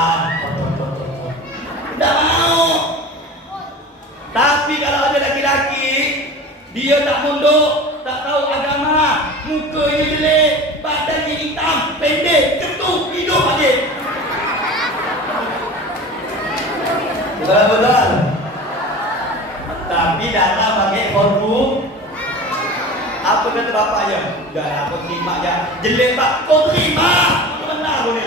Tak mau. Tapi kalau ada laki-laki, dia tak mondok, tak tahu agama, mukanya jelek, badannya hitam, pendek, ketuk, hidup aja. Betul-betul. Tapi datang pakai Fortuner. Apa kata bapaknya? Dah aku terima je. Jelek pak, kau terima. Benar kau ni.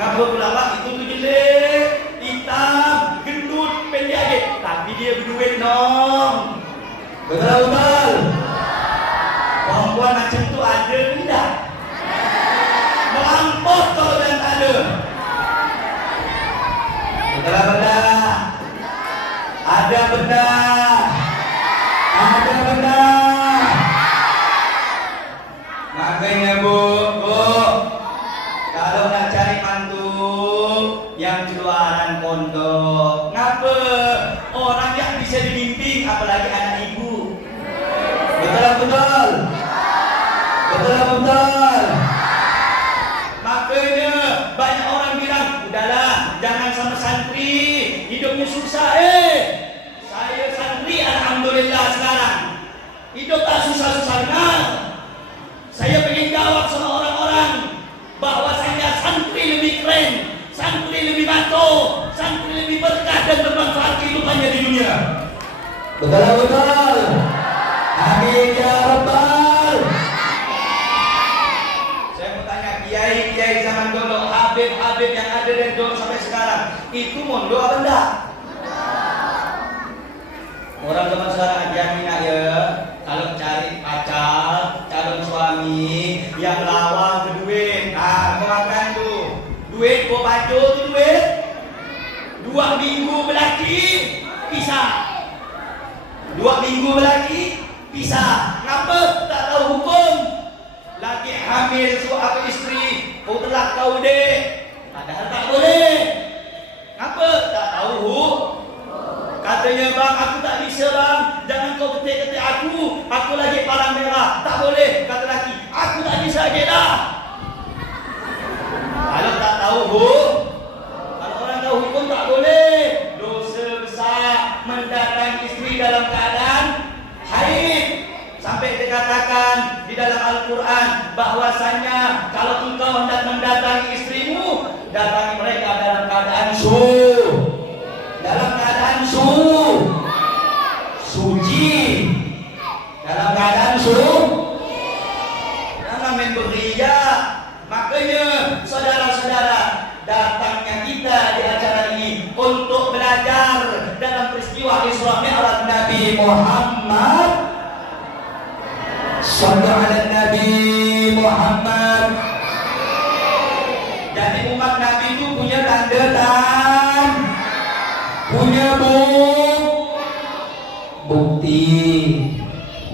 Ngapa pula pak? Itu tu jelek, hitam, gendut, pendek aja. Tapi dia berduit nong. Betul-betul. Perempuan macam tu ada ke tidak? Melampau kalau dan tak ada. Betul-betul. Ada benar. Ada benar. Makanya bu, kalau nak cari mantu yang keluaran pondok, ngapa orang yang bisa dibimbing, apalagi anak ibu. Betul-betul. Betul-betul. Makanya banyak orang bilang, udahlah jangan sama santri, hidupnya susah. Saya santri alhamdulillah sekarang. Hidup tak susah-susah benar. Saya ingin jawab sama orang-orang bahwasanya santri lebih keren, santri lebih mantul, santri lebih berkah dan bermanfaat kehidupannya di dunia. Betul-betul. Amin ya Rabbal. Saya mau tanya kiai-kiai zaman dulu, habib-habib yang ada dan dulu sampai sekarang, itu mondok apa enggak? Orang zaman sekarang aja ya, kalau cari pacar, calon suami yang lawang berduit, mau makan tuh, duit bawa baju tu duit, 2 minggu berlaki, pisah, 2 minggu berlaki, pisah. Kenapa? Tak tahu hukum. Lagi hamil suami istri, kau telah kau dek, padahal tak boleh. Kenapa? Tak tahu hukum. Katanya bang, aku tak bisa bang, jangan kau ketik-ketik aku lagi palang merah, tak boleh. Kata laki, aku tak bisa je dah. Kalau tak tahu hukum, kalau orang tahu hukum tak boleh. Dosa besar mendatangi istri dalam keadaan haid. Sampai dikatakan di dalam Al-Quran bahwasanya kalau engkau hendak mendatangi istrimu, datangi mereka dalam keadaan dalam keadaan suci, dalam keadaan jangan main beria. Makanya saudara-saudara, datangnya kita di acara ini untuk belajar dalam peristiwa Isra Mi'raj Nabi Muhammad. Sallu ala Nabi Muhammad. Jadi umat Nabi itu punya tanda dan punya bukti,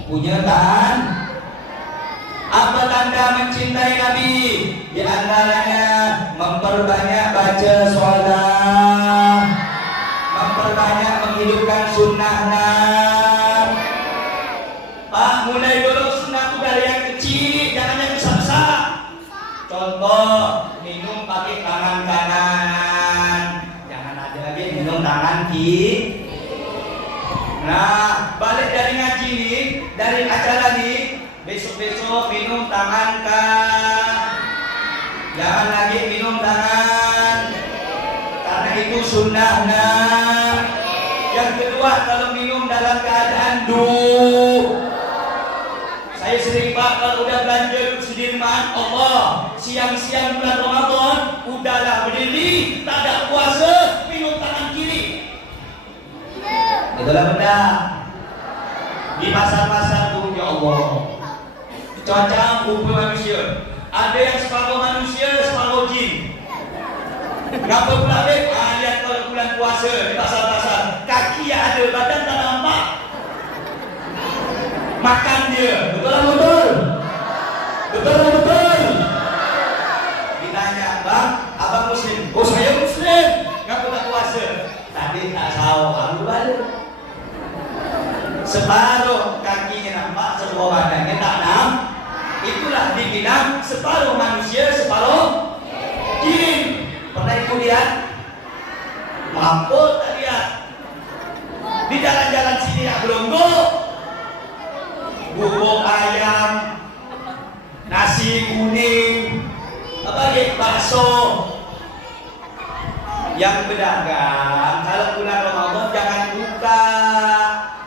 punya apa tanda mencintai Nabi? Di antaranya memperbanyak baca sholat, memperbanyak menghidupkan sunnahnya. Pak, mulai dulu sunnah itu dari yang kecil, jangan yang besar-besar. Contoh, minum pakai tangan kanan, jangan ada lagi minum tangan kiri. Nah, balik dari ngaji nih, dari acara nih, besok-besok minum tangan kan, jangan lagi minum tangan, karena itu sunnahnya. Yang kedua, kalau minum dalam keadaan saya sering pak kalau udah belanja Sudirman, Allah siang-siang bulan Ramadan, udahlah berdiri, tak ada puasa, minum tangan kiri. Itulah benda di pasar-pasar tuh, ya Allah. Cocok rupa manusia. Ada yang separuh manusia, separuh jin. Kenapa pula dek? Lihat kalau bulan puasa di pasar-pasar, kaki ada, badan tak nampak. makan dia. Betul atau betul? Betul atau betul? Ditanya, bang, abang muslim? Oh saya muslim. Ngaku tak puasa? Tadi tak tahu, aku balik. Separuh kakinya nampak, separuh badannya tak nampak. Itulah dibilang separuh manusia, separuh jin. Pernah itu lihat? Mampu tak lihat? Di jalan-jalan sini ya belonggo, bubuk ayam, nasi kuning, bakso. Yang pedagang kalau bulan Ramadan jangan buka.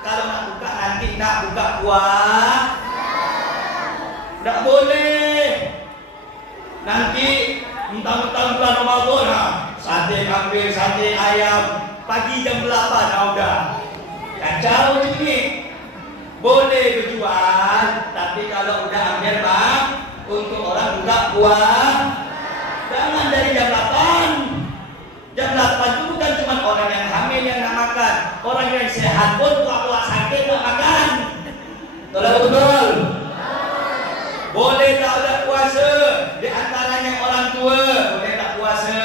Kalau nak buka nanti nak buka kuah. Tak boleh. Nanti mentang-mentang bulan Ramadan, sate kambing, sate ayam, pagi jam 8 udah. Kacau ini. Boleh berjual, tapi kalau udah ambil bang, untuk orang buka puas, jangan dari jam 8. Jam 8 itu bukan cuma orang yang hamil yang nak makan, orang yang sehat pun tua-tua sakit nak makan. Betul. Boleh tak ada puasa, di antaranya orang tua boleh tak puasa.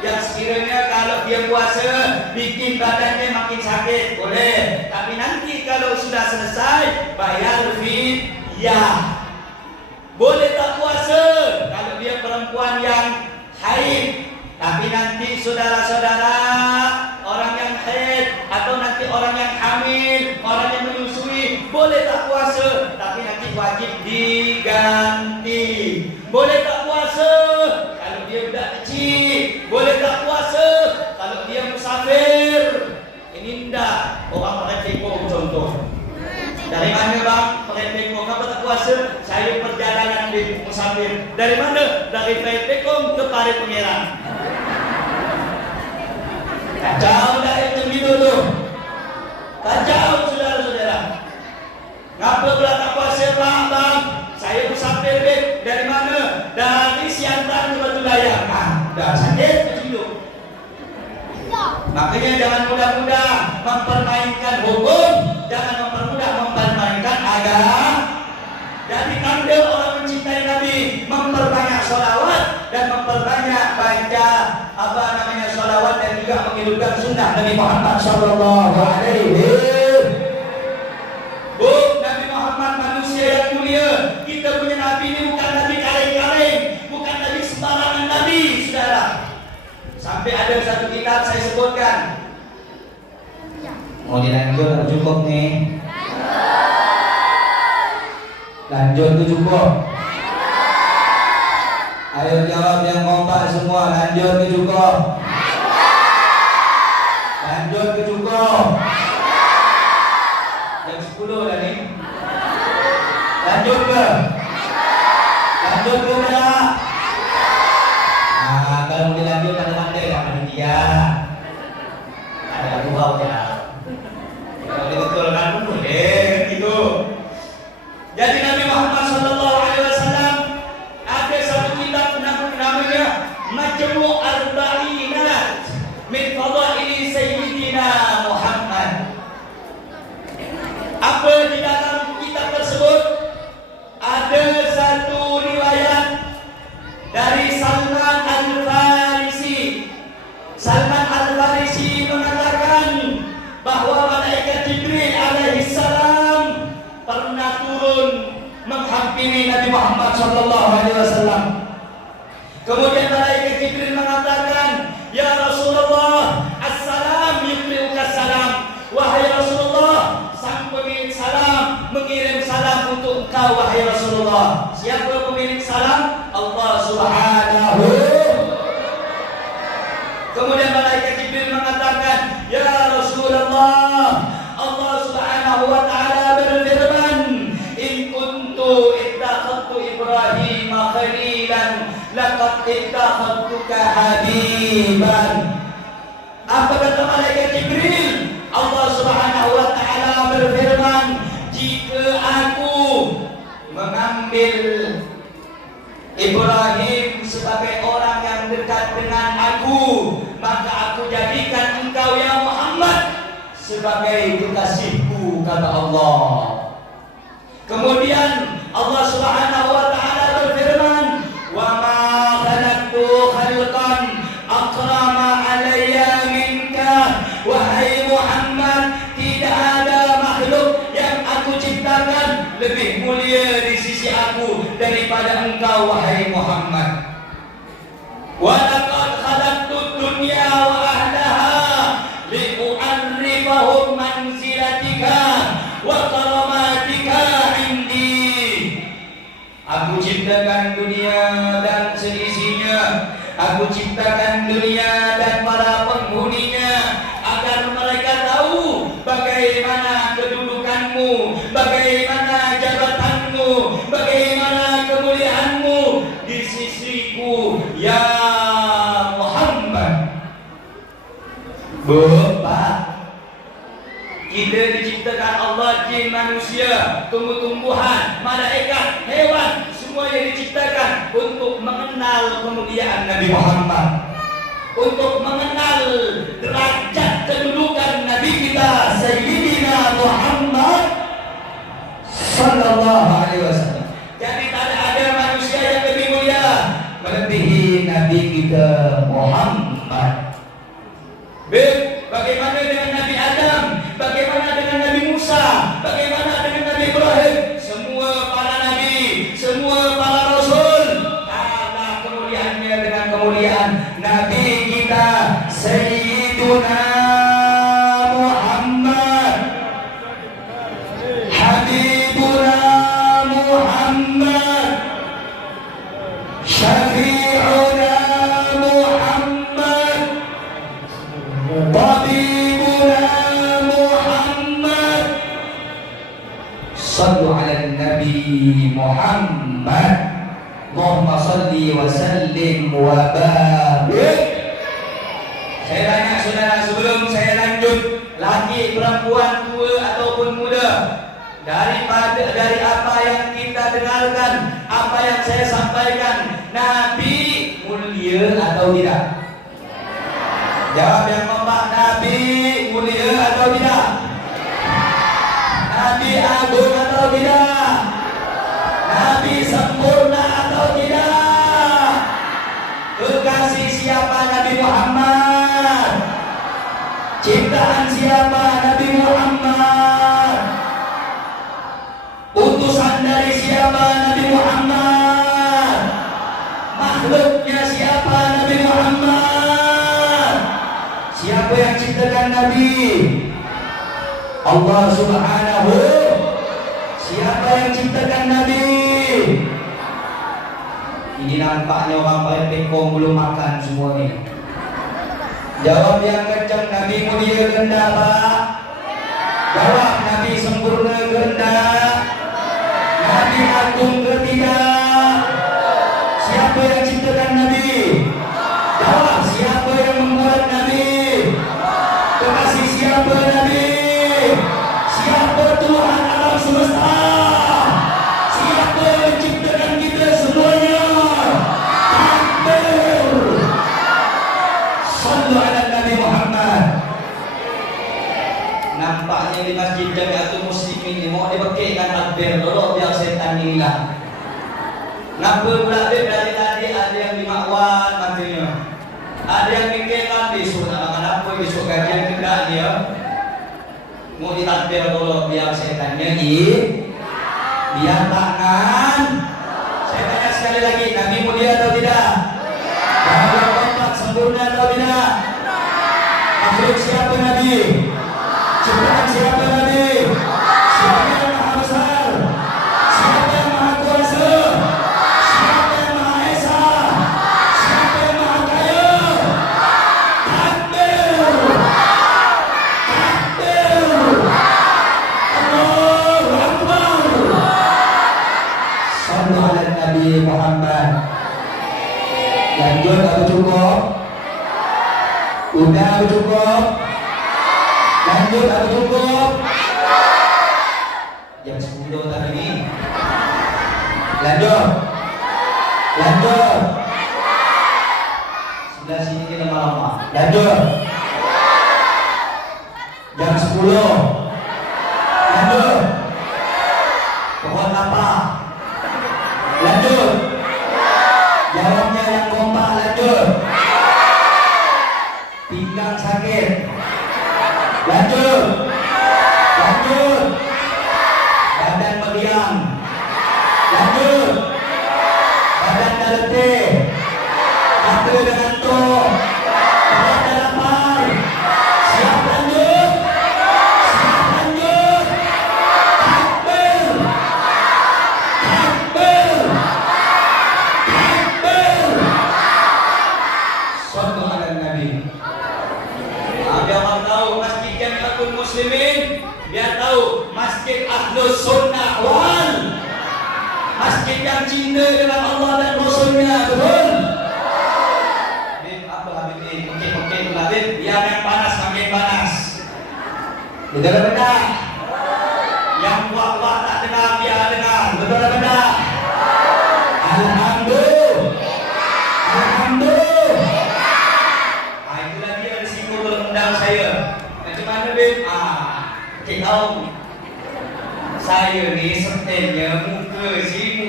Yang sekiranya kalau dia puasa bikin badannya makin sakit, boleh. Tapi nanti kalau sudah selesai bayar fidyah. Boleh tak puasa kalau dia perempuan yang haid. Tapi nanti saudara-saudara, orang yang haid atau nanti orang yang hamil, orang yang menyusui, boleh tak puasa, tapi nanti wajib diganti. Boleh tak puasa kalau dia budak kecil. Boleh tak puasa kalau dia musafir. Ini ndak orang Merepeko contoh. Dari mana bang? Merepeko kenapa tak puasa? Saya perjalanan di musafir. Dari mana? Dari Merepeko ke Pare Pangeran. Kacau dah itu gitu tuh. Kacau saudara-saudara. Ngapa pula tak puasa bang? Saya musafir dek. Dari mana? Dari Siantar ke Batu Layang. Dah sakit kecil. Makanya jangan mudah-mudah mempermainkan hukum, jangan mempermainkan agama. Jadi tanda orang mencintai Nabi, memperbanyak sholawat dan memperbanyak baca sholawat dan juga menghidupkan sunnah Nabi Muhammad Sallallahu Alaihi Wasallam. Nabi Muhammad manusia yang mulia. Kita punya Nabi ini bukan Nabi kaleng-kaleng, bukan Nabi sembarangan Nabi, saudara. Sampai ada satu kitab saya sebutkan. Mau dilanjut atau cukup nih? Lanjut tuh cukup. Ayo jawab yang kompak semua. Lanjut tuh cukup. Lanjut tuh cukup. Jam 10 dah nih. Lanjut ke? Lanjut ke enggak? Nah, kalau dilanjut ada ya panitia. Ada buah ya. Kalau dibetulkan boleh gitu. Jadi Nabi Muhammad Sallallahu Alaihi Wasallam ada satu kitab namanya Majmu' Arba'inat min Fadaili Sayyidina Muhammad. Apa di dalam kitab tersebut? Ada satu riwayat dari Salman Al-Farisi. Salman Al-Farisi mengatakan bahwa malaikat Jibril alaihi salam pernah turun menghampiri Nabi Muhammad sallallahu alaihi wasallam. Kemudian malaikat Jibril mengatakan, "Ya Rasulullah, assalam yuqri'uka salam." Wahai Rasulullah, sang pemilik salam mengirim salam untuk engkau wahai Rasulullah. Siapa pemilik salam? Allah Subhanahu. Kemudian malaikat Jibril mengatakan, "Ya Rasulullah, Allah Subhanahu wa taala berfirman, in kuntu ittakhadtu Ibrahim khalilan laqad ittakhadtuka habiban." Apa kata malaikat Jibril? Allah Subhanahu wa taala berfirman, jika aku mengambil Ibrahim sebagai orang yang dekat dengan aku, maka aku jadikan engkau ya Muhammad sebagai kekasihku, kata Allah. Kemudian Allah Subhanahu wa taala berfirman, "Wa ma khalaqtu khalqan akrama alayya minka." Wahai Muhammad, tidak ada makhluk yang aku ciptakan lebih mulia di sisi aku daripada engkau wahai Muhammad. Wa laqad khalaqtud dunya wa ahlaha li'u'arrifahum manzilatika wa karamatika indi. Aku ciptakan dunia dan seisinya. Aku ciptakan dunia dan para penghuninya agar mereka tahu bagaimana kedudukanmu, bagaimana jabatanmu, bagaimana kemuliaanmu di sisiku ya Muhammad. Bapak, kita diciptakan Allah, jin, manusia, tumbuh-tumbuhan, malaikat, hewan, semuanya diciptakan untuk mengenal kemuliaan Nabi Muhammad, untuk mengenal derajat kedudukan Nabi kita Sayyidina Muhammad sallallahu alaihi wasallam. Jadi tak ada manusia yang lebih mulia melebihi Nabi kita Muhammad. Bagaimana dengan Nabi Adam? Bagaimana dengan Nabi Musa? Bagaimana dengan Nabi Ibrahim? Semua para nabi, semua para rasul, kalah kemuliaannya dengan kemuliaan Nabi kita Sayyiduna Muhammad, Habibuna Muhammad, Syafi'una Muhammad, Tabibuna Muhammad. Sallu ala Nabi Muhammad. Allahumma salli wa sallim wa barik. Saya tanya saudara, sebelum saya lanjut, laki, perempuan, tua ataupun muda, dari apa yang kita dengarkan, apa yang saya sampaikan, Nabi mulia atau tidak? Jawab yang kompak, Nabi mulia atau tidak? Nabi agung atau tidak? Nabi sempurna atau tidak? Kekasih siapa Nabi Muhammad? Ciptaan siapa Nabi Muhammad? Utusan dari siapa Nabi Muhammad? Makhluknya siapa Nabi Muhammad? Siapa yang ciptakan Nabi? Allah Subhanahu. Siapa yang ciptakan Nabi? Ini nampaknya orang paling pekong belum makan semua ni. Jawab yang kencang, Nabi mulia ke enggak, Pak? Jawab, Nabi sempurna ke enggak? Nabi agung ke tidak? Siapa yang ciptakan Nabi? Jawab, siapa yang membuat Nabi? Kekasih siapa Nabi? Siapa Tuhan alam semesta? Siapa yang menciptakan kita semuanya? Takbir. Sallu ala Nabi Muhammad. Nampaknya di masjid Jamiatul Muslimin ini mau dibekikkan takbir dulu biar setan hilang. Ngapa pula dari tadi ada yang dimakwan matanya, ada yang mikirkan besok tak makan apa, besok kajian tidak dia. Mau ditakbir dulu biar setannya biar tangan. Saya tanya sekali lagi, Nabi mulia atau tidak? Nabi kompak sempurna atau tidak? Makhluk siapa Nabi? Ciptaan siapa Nabi? Siapa yang maha besar? Siapa yang maha kuasa? Siapa yang maha esa? Siapa yang maha kaya? Takbir! Takbir! Allahu Akbar! Sallu ala Nabi Muhammad. Lanjut atau cukup? Udah atau cukup? Lanjut atau cukup? Jam 10 tadi ini. Lanjut. Lanjut. Sebelah sini kita lama-lama. Lanjut. Jam 10. Lanjut. Pokok menunjukkan cinta dengan Allah dan Rasulnya. Betul? Habib, apa Habib ini? Mungkin Habib, yang panas makin panas. Betul apa benar? Yang kuat-kuat tak dengar, biar dengar. Betul apa benar? Alhamdulillah. Alhamdulillah. Itulah dia risiko kalau undang saya. Macam mana Habib? Kita tahu. Saya ni sebenarnya muka si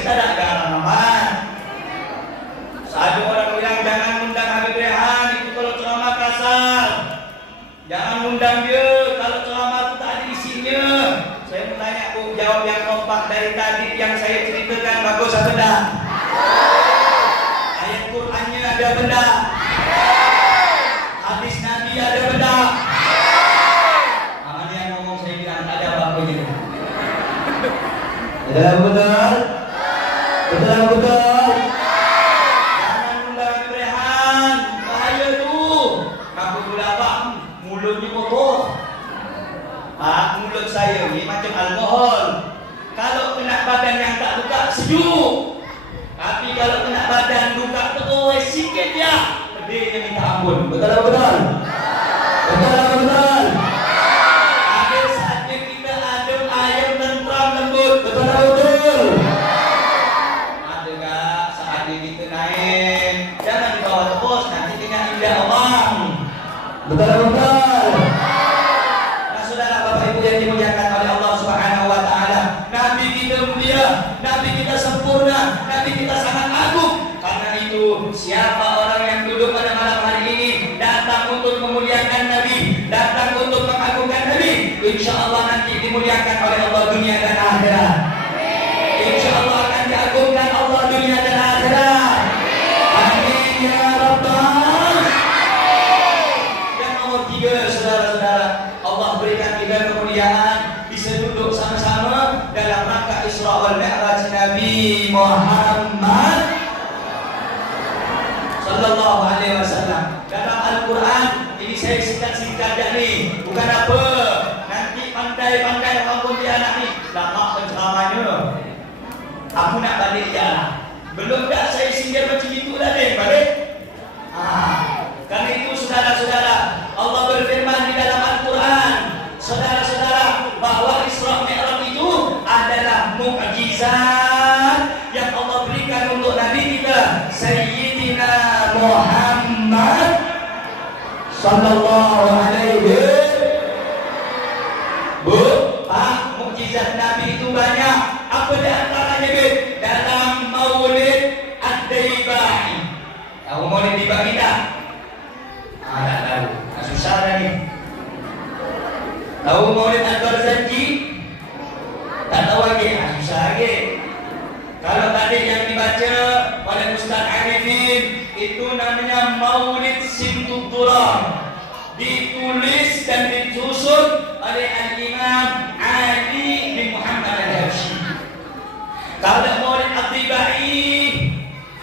tak ada garam amat. Ada orang bilang jangan undang Habib Rehan itu kalau ceramah kasar. Jangan undang dia kalau ceramah itu tak ada isinya. Saya mau tanya Bu, jawab yang kompak dari tadi yang saya ceritakan bagus apa tak? Ayat Qurannya ada benda. Hadis Nabi ada benda. Mana yang ngomong saya bilang tak ada apa-apa je. Betul? Betul? Jangan undang Habib Rehan, bahaya tu. Kamu pula apa? Mulutnya kotor. Mulut saya ni macam alkohol. Kalau kena badan yang tak luka, sejuk. Tapi kalau kena badan luka betul sikit ya, pedihnya minta ampun. Betul? Betul? Ada saatnya kita adem ayam tentram lembut. Betul? Ada tak saatnya kita naik? Jangan dibawa terus, nanti kena indah orang. Betul? Nah, saudara Bapak Ibu yang dimuliakan oleh Allah Subhanahu wa taala, Nabi kita mulia, Nabi kita sempurna, Nabi kita sangat agung. Karena itu, siapa orang yang duduk pada malam hari ini datang untuk memuliakan Nabi, datang untuk mengagungkan Nabi, insyaallah nanti dimuliakan oleh Allah dunia dan akhirat. Insyaallah akan diagungkan Allah dunia dan akhirat. Amin ya Rabbal. Yang nomor 3, saudara-saudara, Allah berikan kita kemuliaan bisa duduk sama-sama dalam rangka Isra wal Mi'raj Nabi Muhammad sallallahu alaihi wasallam. Dalam Al-Quran ini saya singkat-singkat aja nih, bukan apa. Nanti pandai-pandai orang Pontianak nih lama penceramahnya. Aku nak balik jalan. Belum dah saya singgah macam itu dah deh, balik. Karena itu saudara-saudara, Allah berfirman di dalam Al-Quran, saudara-saudara, bahwa Isra Mi'raj itu adalah mukjizat yang Allah berikan untuk Nabi kita Sayyidina Muhammad sallallahu alaihi. Bu, Pak, mukjizat Nabi itu banyak. Apa di antaranya, Bu? Dalam Maulid Ad-Daibai. Tahu Maulid Ad-Daibai tak? Tak tahu. Susah dah ni. Tahu Maulid Ad-Barzanji? Tak tahu lagi. Susah lagi. Kalau tadi yang dibaca oleh Ustaz Arifin itu namanya Maulid Simtud Durrah, ditulis dan disusun oleh Al-Imam Ali bin Muhammad Al-Habsyi. Kalau Maulid Ad-Daibai,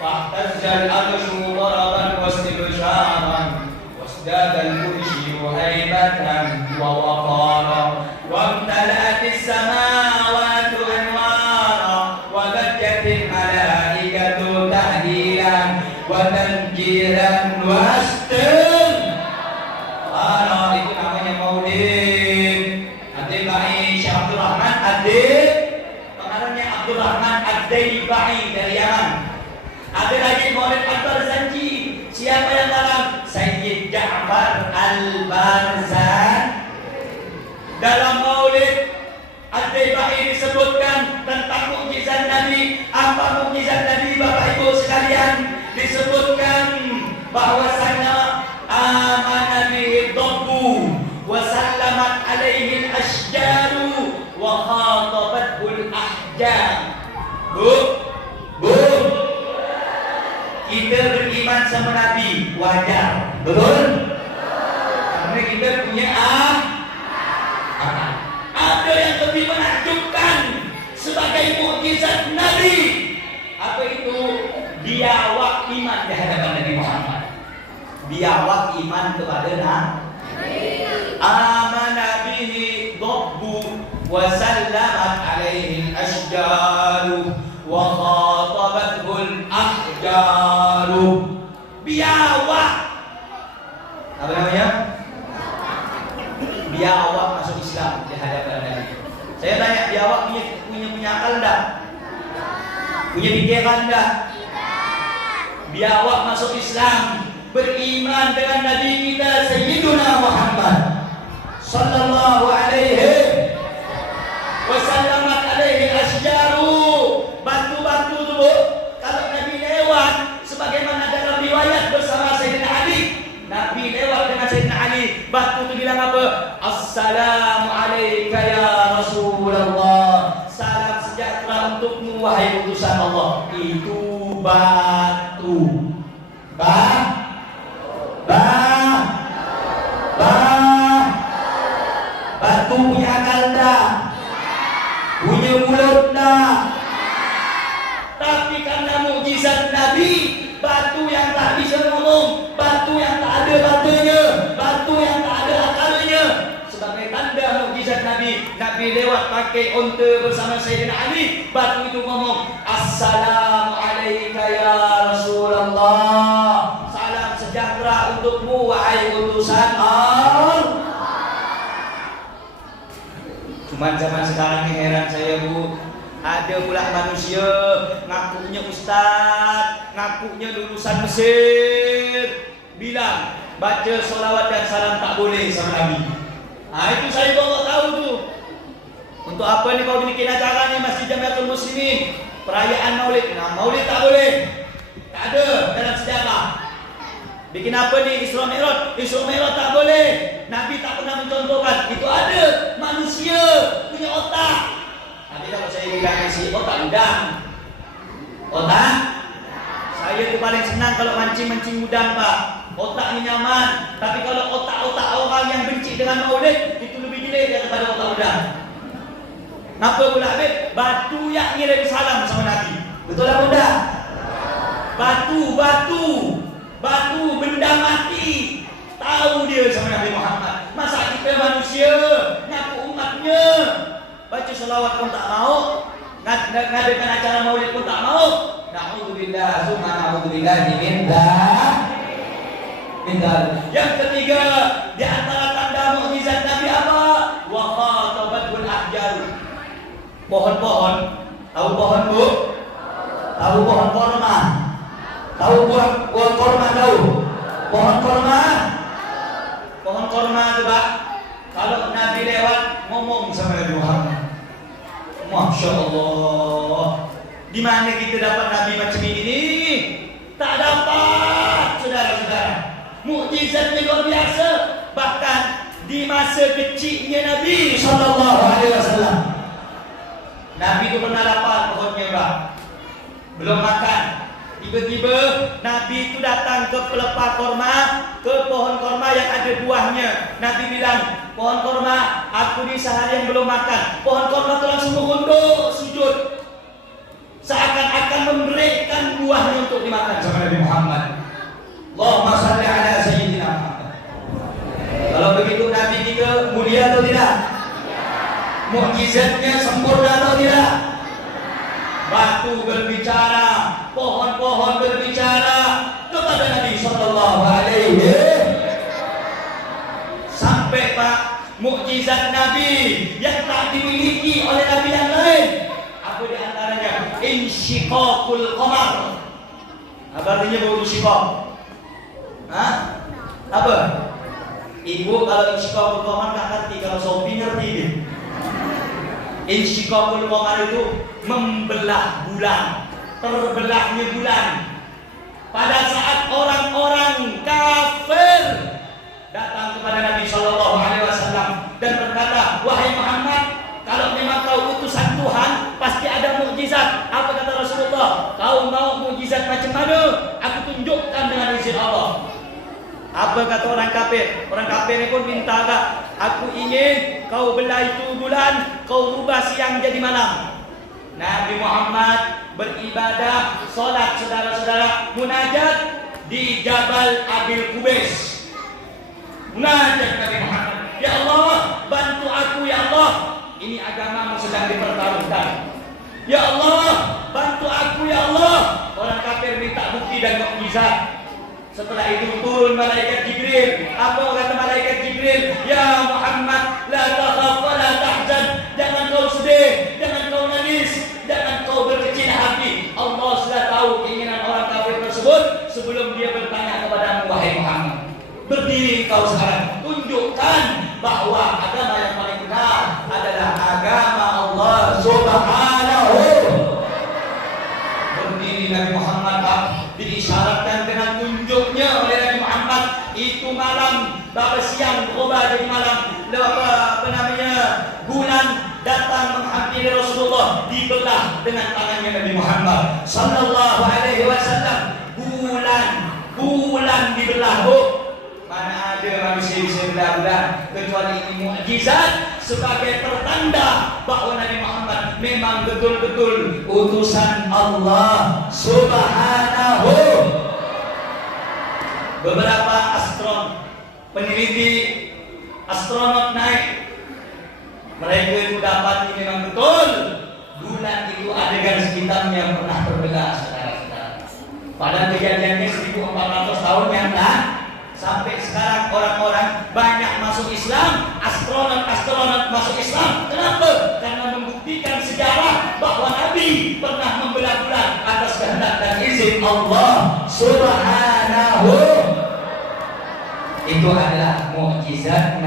fahtazzal arsyu daraban wastibsharan wasdada al-kursi haibatan wa waqara wamtala'at as-samawati anwara wa bajjat al-malaikatu tahdilan wa tanjiran wastin. Itu namanya Maulid Ad-Daibai Syekh Abdul Rahman pengarangnya Abdul Rahman Ad-Daibai dari Yaman. Ada lagi Maulid Ad-Barzanji. Siapa yang dalam? Sayyid Ja'far Al-Barzan. Dalam Maulid Ad-Daibai disebutkan tentang mukjizat Nabi. Apa mukjizat Nabi, Bapak Ibu sekalian? Disebutkan bahwasanya amana bihi dhabbu wa sallamat alaihi al-ashjaru wa khatabathu al-ahjar. Bu, kita beriman sama Nabi wajar, betul? Karena kita punya ada yang lebih menakjubkan sebagai mukjizat Nabi. Apa itu? Biawak iman di hadapan Nabi Muhammad. Biawak iman kepada Nabi. Amana bihi dhabbu wa sallamat alaihi al-ashjaru wa ahjaru. Biawak. Apa namanya? Biawak masuk Islam di hadapan Nabi. Saya tanya, biawak punya akal enggak? Punya pikiran enggak? Biawak masuk Islam, beriman dengan Nabi kita Sayyiduna Muhammad sallallahu alaihi wasallam. Alaihi asjaru, batu-batu tu Bu, kalau Nabi lewat sebagaimana dalam riwayat bersama Sayyidina Ali, Nabi lewat dengan Sayyidina Ali, batu tu bilang apa? Assalamu alayka ya Rasulullah, salam sejahtera untukmu wahai utusan Allah. Itu batu. Batu punya akal dah, punya mulut dah. Tapi karena mukjizat Nabi, batu yang tak bisa ngomong, batu yang tak ada batunya, batu yang tak ada akalnya, sebagai tanda mukjizat Nabi, Nabi lewat pakai unta bersama Sayyidina Ali, batu itu ngomong, Assalamu alayka ya Rasulullah, salam sejahtera untukmu wahai utusan Allah. Cuman zaman sekarang ini heran saya Bu, ada pula manusia ngakunya ustaz, ngakunya lulusan Mesir, bilang baca solawat dan salam tak boleh sama Nabi. Itu saya bawa tahu tuh. Untuk apa nih kau bikin acara nih Masjid Jamiatul Muslimin, perayaan Maulid? Nah, Maulid tak boleh, tak ada dalam sejarah. Bikin apa nih Isra Mi'raj? Isra Mi'raj tak boleh. Nabi tak pernah mencontohkan. Itu ada manusia punya otak. Tapi kalau saya bilang si otak udang, otak, saya tuh paling senang kalau mancing udang Pak. Otaknya nyaman. Tapi kalau otak-otak orang yang benci dengan Maulid, itu lebih jelek daripada otak udang. Kenapa pula Habib? Batu yang ngirim salam sama Nabi. Betul tak mudah? Batu benda mati, tahu dia sama Nabi Muhammad. Masa kita manusia ngaku umatnya, baca selawat pun tak mau, ngadakan acara Maulid pun tak mau. Na'udzubillah, summa na'udzubillah minta. Yang ketiga, di antara tanda mukjizat Nabi apa? Wa khatabatul ahjar. Pohon-pohon, tahu pohon Bu? Tahu pohon korma? Tahu buah korma tahu? Pohon korma? Pohon korma tu Pak. Kalau Nabi lewat ngomong sama Nabi Muhammad. Masya Allah. Di mana kita dapat Nabi macam ini? Tak dapat, saudara-saudara. Mukjizatnya luar biasa. Bahkan di masa kecilnya Nabi sallallahu alaihi wasallam, Nabi itu pernah lapar perutnya Pak. Belum makan. Tiba-tiba Nabi itu datang ke pelepah korma, ke pohon korma yang ada buahnya. Nabi bilang, pohon korma, aku ni seharian belum makan. Pohon korma itu langsung merunduk sujud, seakan-akan memberikan buahnya untuk dimakan sama Nabi Muhammad. Allahumma salli ala Sayyidina Muhammad. Kalau begitu Nabi kita mulia atau tidak? Mukjizatnya sempurna atau tidak? Batu berbicara, pohon-pohon berbicara kepada Nabi sallallahu alaihi. Sampai Pak, mukjizat Nabi yang tak dimiliki oleh Nabi yang lain. Apa di antaranya? Insyiqaqul qamar. Apa artinya bau insyiqaq? Apa? Ibu kalau insyiqaqul qamar tak ngerti, kalau Sofi ngerti dia. Insyiqaqul qamar itu membelah bulan, terbelahnya bulan. Pada saat orang-orang kafir datang kepada Nabi sallallahu alaihi wasallam dan berkata, "Wahai Muhammad, kalau memang kau utusan Tuhan, pasti ada mukjizat." Apa kata Rasulullah? "Kau mau mukjizat macam mana? Aku tunjukkan dengan izin Allah." Apa kata orang kafir? Orang kafir ni pun minta agak, "Aku ingin kau belah itu bulan, kau rubah siang jadi malam." Nabi Muhammad beribadah, solat saudara-saudara, munajat di Jabal Abil Qubais. Munajat Nabi Muhammad, "Ya Allah, bantu aku ya Allah. Ini agamamu sedang dipertaruhkan. Ya Allah, bantu aku ya Allah." Orang kafir bukti dan mukjizat. Setelah itu turun malaikat Jibril. Apa kata malaikat Jibril? Ya Muhammad, la takhaf wa la tahzan. Jangan kau sedih, jangan kau nangis, jangan kau berkecil hati. Allah sudah tahu keinginan orang kafir tersebut sebelum dia bertanya kepadamu, wahai Muhammad. Berdiri kau sekarang, tunjukkan bahwa agama yang paling benar adalah agama Allah Subhanahu. Berdiri Nabi Muhammad, diisyaratkan dengan tunjuknya oleh Nabi Muhammad. Itu malam, pada siang berubah jadi malam. Bulan datang menghampiri Rasulullah, dibelah dengan tangannya Nabi Muhammad sallallahu alaihi wasallam. Bulan dibelah. Mana ada manusia bisa belah-belah kecuali ini mukjizat sebagai pertanda bahwa Nabi Muhammad memang betul-betul utusan Allah Subhanahu. Beberapa peneliti astronot naik, mereka itu dapat ini memang betul bulan itu ada garis hitam yang pernah terbelah, saudara-saudara. Pada kejadiannya 1400 tahun yang lalu. Sampai sekarang orang-orang banyak masuk Islam, astronot masuk Islam. Kenapa? Karena membuktikan sejarah bahwa Nabi pernah membelah bulan atas kehendak dan izin Allah Subhanahu. Itu adalah mukjizat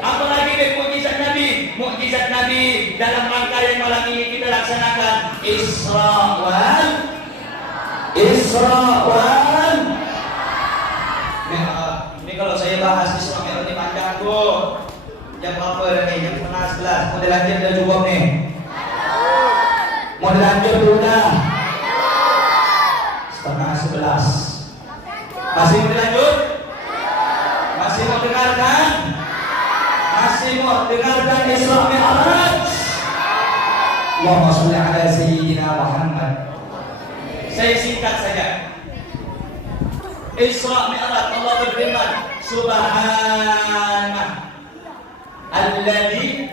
apalagi dari mukjizat Nabi. Mukjizat Nabi dalam rangka yang malam ini kita laksanakan Isra wal ini kalau saya bahas Isra Mi'raj ini panjang tuh. Jam berapa nih? Jam 11. Mau dilanjut dah cukup nih? Mau dilanjut dulu dah? 10:30. Masih mau dilanjut? Masih mau dengarkan? Masih mau dengarkan Isra Mi'raj? Allahumma sholli ala sayyidina Muhammad. Saya singkat saja. Isra Mi'raj, Allah berfirman, Subhanallah alladzi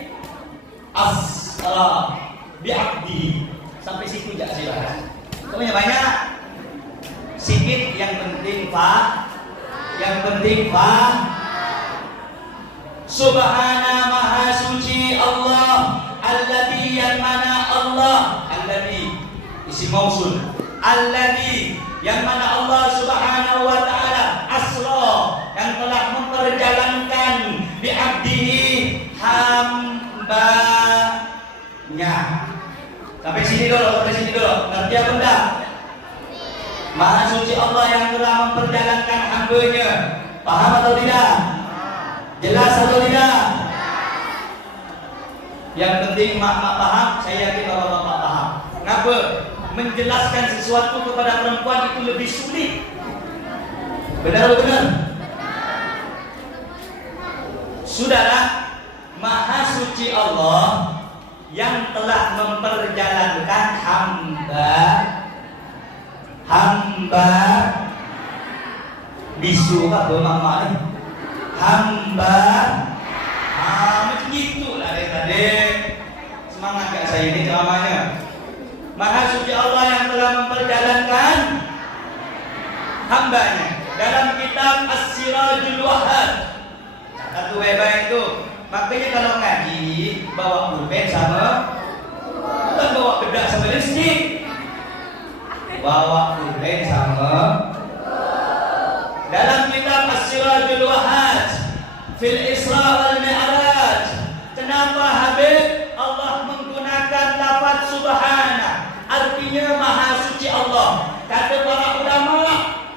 asra bi'abdihi. Sampai situ aja saya bahas. Pokoknya banyak. Sikit yang penting Subhana maha suci Allah, alladzi yang mana Allah, alladzi isim mausul, alladzi yang mana Allah Subhanahu wa taala asra yang telah memperjalankan bi'abdihi hambanya. Sampai sini dulu. Ngerti apa enggak? Maha suci Allah yang telah memperjalankan hambanya. Paham atau tidak? Jelas atau tidak? Yang penting mak paham, saya yakin bapak-bapak paham. Kenapa? Menjelaskan sesuatu kepada perempuan itu lebih sulit. Benar atau benar? Saudara, maha suci Allah yang telah memperjalankan hamba bisu apa mama ini? Hamba macam itulah tadi. Semangat gak saya ini ceramahnya. Maha suci Allah yang telah memperjalankan hambanya. Dalam kitab As-Sirajul Wahhad, satu baik itu. Makanya kalau ngaji bawa pulpen sama, bukan bawa bedak sama lipstik. Bawa pulpen sama. Dalam kitab As-Sirajul Wahhad fil Isra wal Mi'raj, kenapa Habib Allah menggunakan lafaz subhana? Artinya maha suci Allah. Kata para ulama,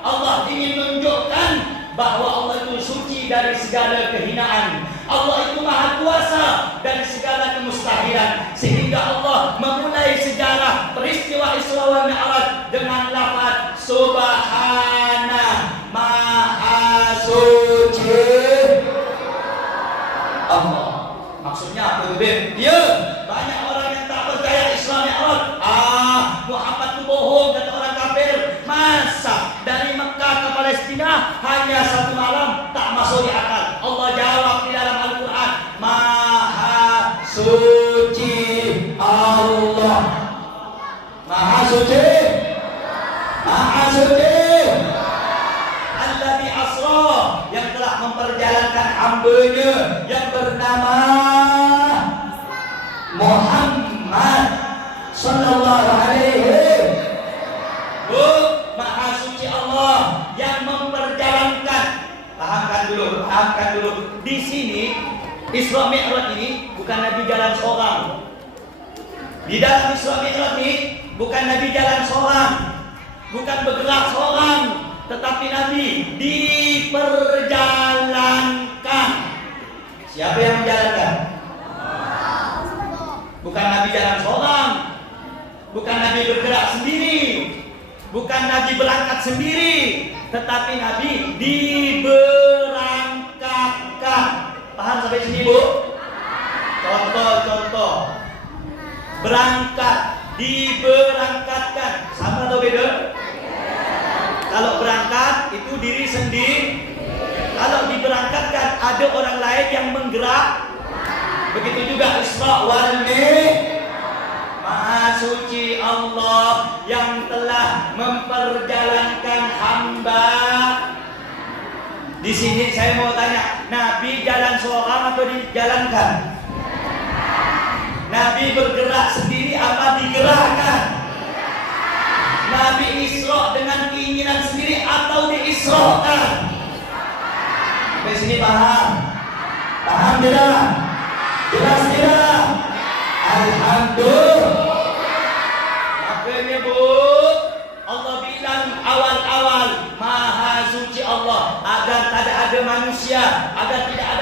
Allah ingin menunjukkan bahwa Allah itu suci dari segala kehinaan. Allah itu maha kuasa dari segala kemustahilan. Sehingga Allah memulai sejarah peristiwa Isra wal Mi'raj dengan lafaz subhana, maha suci Allah. Maksudnya apa itu? Ya, banyak orang yang tak percaya Isra Mi'raj. Muhammad itu bohong, kata orang kafir. Masa dari Mekah ke Palestina hanya satu malam? Tak masuk di akal. Allah jawab di dalam Al-Quran, maha suci Allah. Maha suci Maha suci Alladzi asra, yang telah memperjalankan hamba-Nya yang bernama Muhammad sallallahu alaihi. Bu, Maha suci Allah yang memperjalankan. Pahamkan dulu. Di sini Isra Mi'raj ini bukan Nabi jalan seorang. Di dalam Isra Mi'raj ini bukan Nabi jalan seorang, bukan bergerak seorang, tetapi Nabi diperjalankan. Siapa yang menjalankan? Bukan Nabi jalan seorang, bukan Nabi bergerak sendiri, bukan Nabi berangkat sendiri, tetapi Nabi diberangkatkan. Paham sampai sini, Bu? Contoh. Berangkat, diberangkatkan. Sama atau beda? Kalau berangkat itu diri sendiri. Kalau diberangkatkan ada orang lain yang menggerak. Begitu juga Isra wal Mi'raj. Maha suci Allah yang telah memperjalankan hamba. Di sini saya mau tanya, Nabi jalan seorang atau dijalankan? Nabi bergerak sendiri apa digerakkan? Nabi Isra dengan keinginan sendiri atau diisrakan? Sampai sini paham? Paham tidak? Jelas tidak? Alhamdulillah. Makanya Bu, Allah bilang awal-awal Maha suci Allah agar tidak ada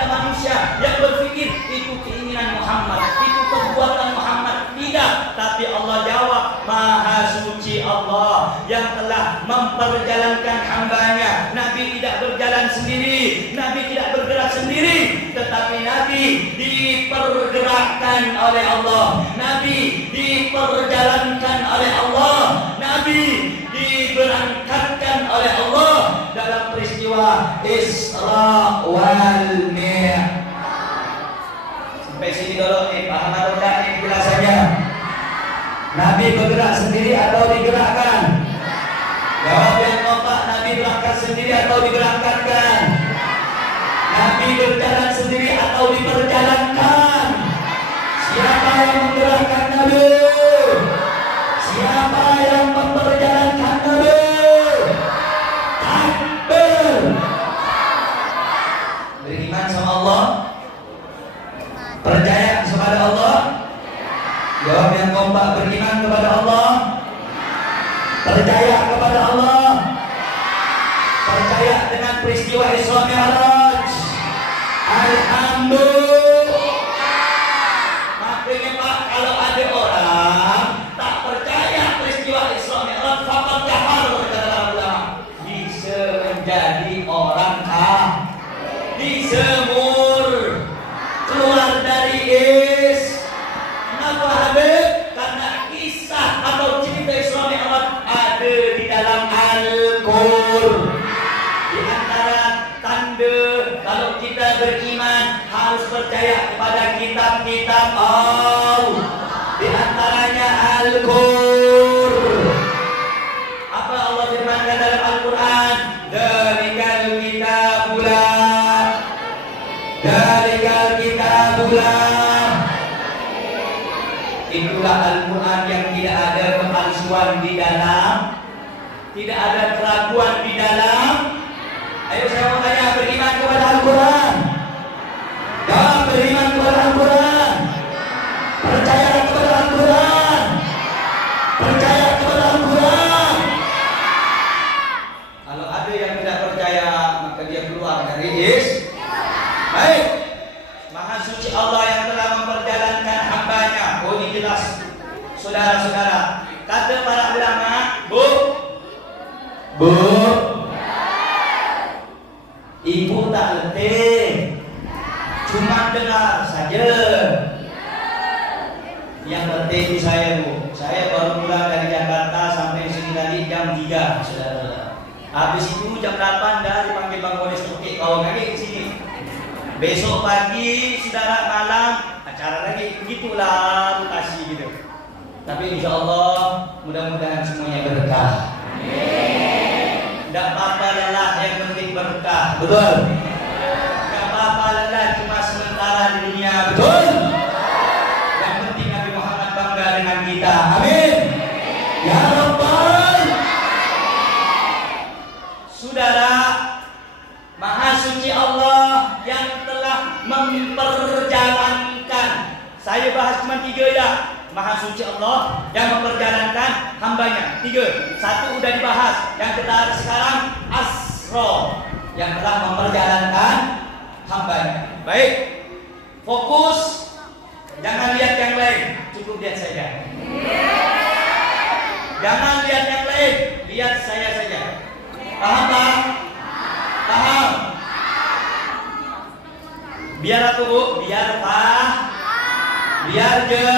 manusia yang berpikir itu keinginan Muhammad, itu perbuatan Muhammad. Tidak, tapi Allah jawab Maha suci Allah yang telah memperjalankan hambanya. Nabi tidak berjalan sendiri, Nabi tidak bergerak sendiri, tetapi Nabi dipergerakkan oleh Allah, Nabi diperjalankan oleh Allah, Nabi diberangkatkan oleh Allah dalam peristiwa Isra wal Mi'raj. Sampai sini dulu nih, paham atau enggak nih penjelasannya? Nabi bergerak sendiri atau digerakkan? Jawab yang kompak, Nabi berangkat sendiri atau diberangkatkan? Nabi berjalan sendiri atau diperjalankan? Siapa yang menggerakkan Nabi? Siapa yang memperjalankan Nabi? Takbir. Beriman sama Allah, percaya kepada Allah. Jawab yang kompak, beriman kepada Allah, percaya kepada Allah, percaya dengan peristiwa Isra Mi'raj. Alhamdulillah. Makanya Pak, kalau ada orang tak percaya peristiwa Isra Mi'raj, faqad kafar, kata ulama, bisa menjadi orang kafir, disemur, keluar dari Is. Kenapa Habib? Karena kisah atau cerita Isra Mi'raj ada di dalam Al-Qur'an. Di antara tanda kalau kita beriman harus percaya kepada kitab-kitab Allah. Di antaranya Al-Qur'an. Apa Allah firmankan dalam Al-Qur'an? Dzalikal kitabullah. Itulah Al-Quran yang tidak ada kepalsuan di dalam, tidak ada keraguan di dalam. Ayo saya mau tanya, beriman kepada Al-Quran? Jawab, beriman kepada Al-Quran. Percaya kepada Al-Quran. Percaya kepada Al-Quran. Kalau ada yang tidak percaya, maka dia keluar dari Is. Baik. Maha suci Allah yang telah memperjalankan hambanya. Oh, ini jelas, saudara-saudara. Kata para ulama, Bu, ibu tak letih, cuma dengar saja. Yang letih itu saya, Bu. Saya baru pulang dari Jakarta sampai sini tadi jam 3, saudara. Habis itu jam 8 dah dipanggil Bang Bonis Tukik kawan lagi di sini. Besok pagi, saudara, malam acara lagi, begitulah rotasi gitu. Tapi insya Allah mudah-mudahan semuanya berkah. Betul. Gak apa-apa lelah, cuma sementara di dunia. Betul. Yang penting Nabi Muhammad bangga dengan kita. Amin. Ya Rabbal. Saudara, Maha Suci Allah yang telah memperjalankan. Saya bahas cuma 3 ya. Maha Suci Allah yang memperjalankan hambanya. 3. 1 udah dibahas. Yang kita ada sekarang Asro yang telah memperjalankan hambanya. Baik, fokus. Jangan lihat yang lain, cukup lihat saja. Jangan lihat yang lain, lihat saya saja. Paham tak? Paham? Biar aku Bu, biar Pak, biar je.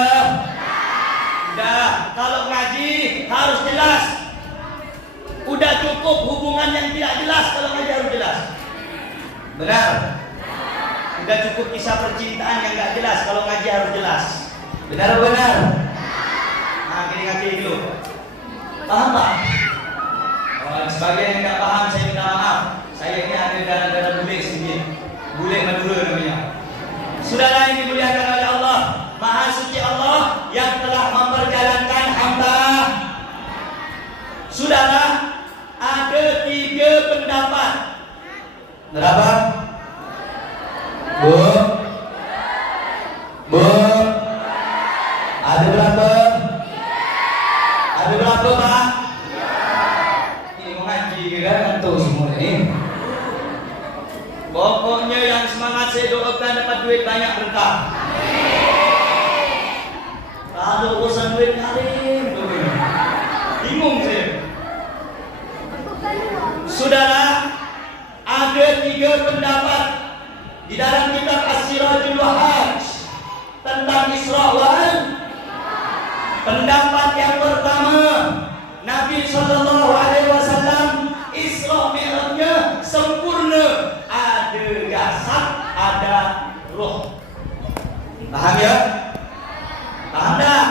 Udah, kalau ngaji harus jelas. Udah cukup hubungan yang tidak jelas, kalau ngaji harus jelas. Benar? Udah cukup kisah percintaan yang gak jelas, kalau ngaji harus jelas. Benar benar. Nah, gini ngaji dulu. Paham Pak? Oh, sebagian yang gak paham saya minta maaf. Saya ini ada darah-darah bule sedikit. Bule Madura namanya. Saudara yang dimuliakan oleh Allah, Maha Suci Allah yang telah memperjalankan hamba. Saudara, ada 3 pendapat. Berapa? Bu. Bu. Ada berapa? Ada berapa, Pak? Ini mau ngaji kan? Ngantuk semua ini. Pokoknya yang semangat saya doakan dapat duit banyak berkah. Kalau urusan duit ngalim, bingung saya. Saudara, ada 3 pendapat di dalam kitab As-Sirajul Wahhaj tentang Isra wal. Pendapat yang pertama, Nabi Sallallahu Alaihi Wasallam Isra Mi'rajnya sempurna. Ada jasad, ada roh. Paham ya? Paham dah?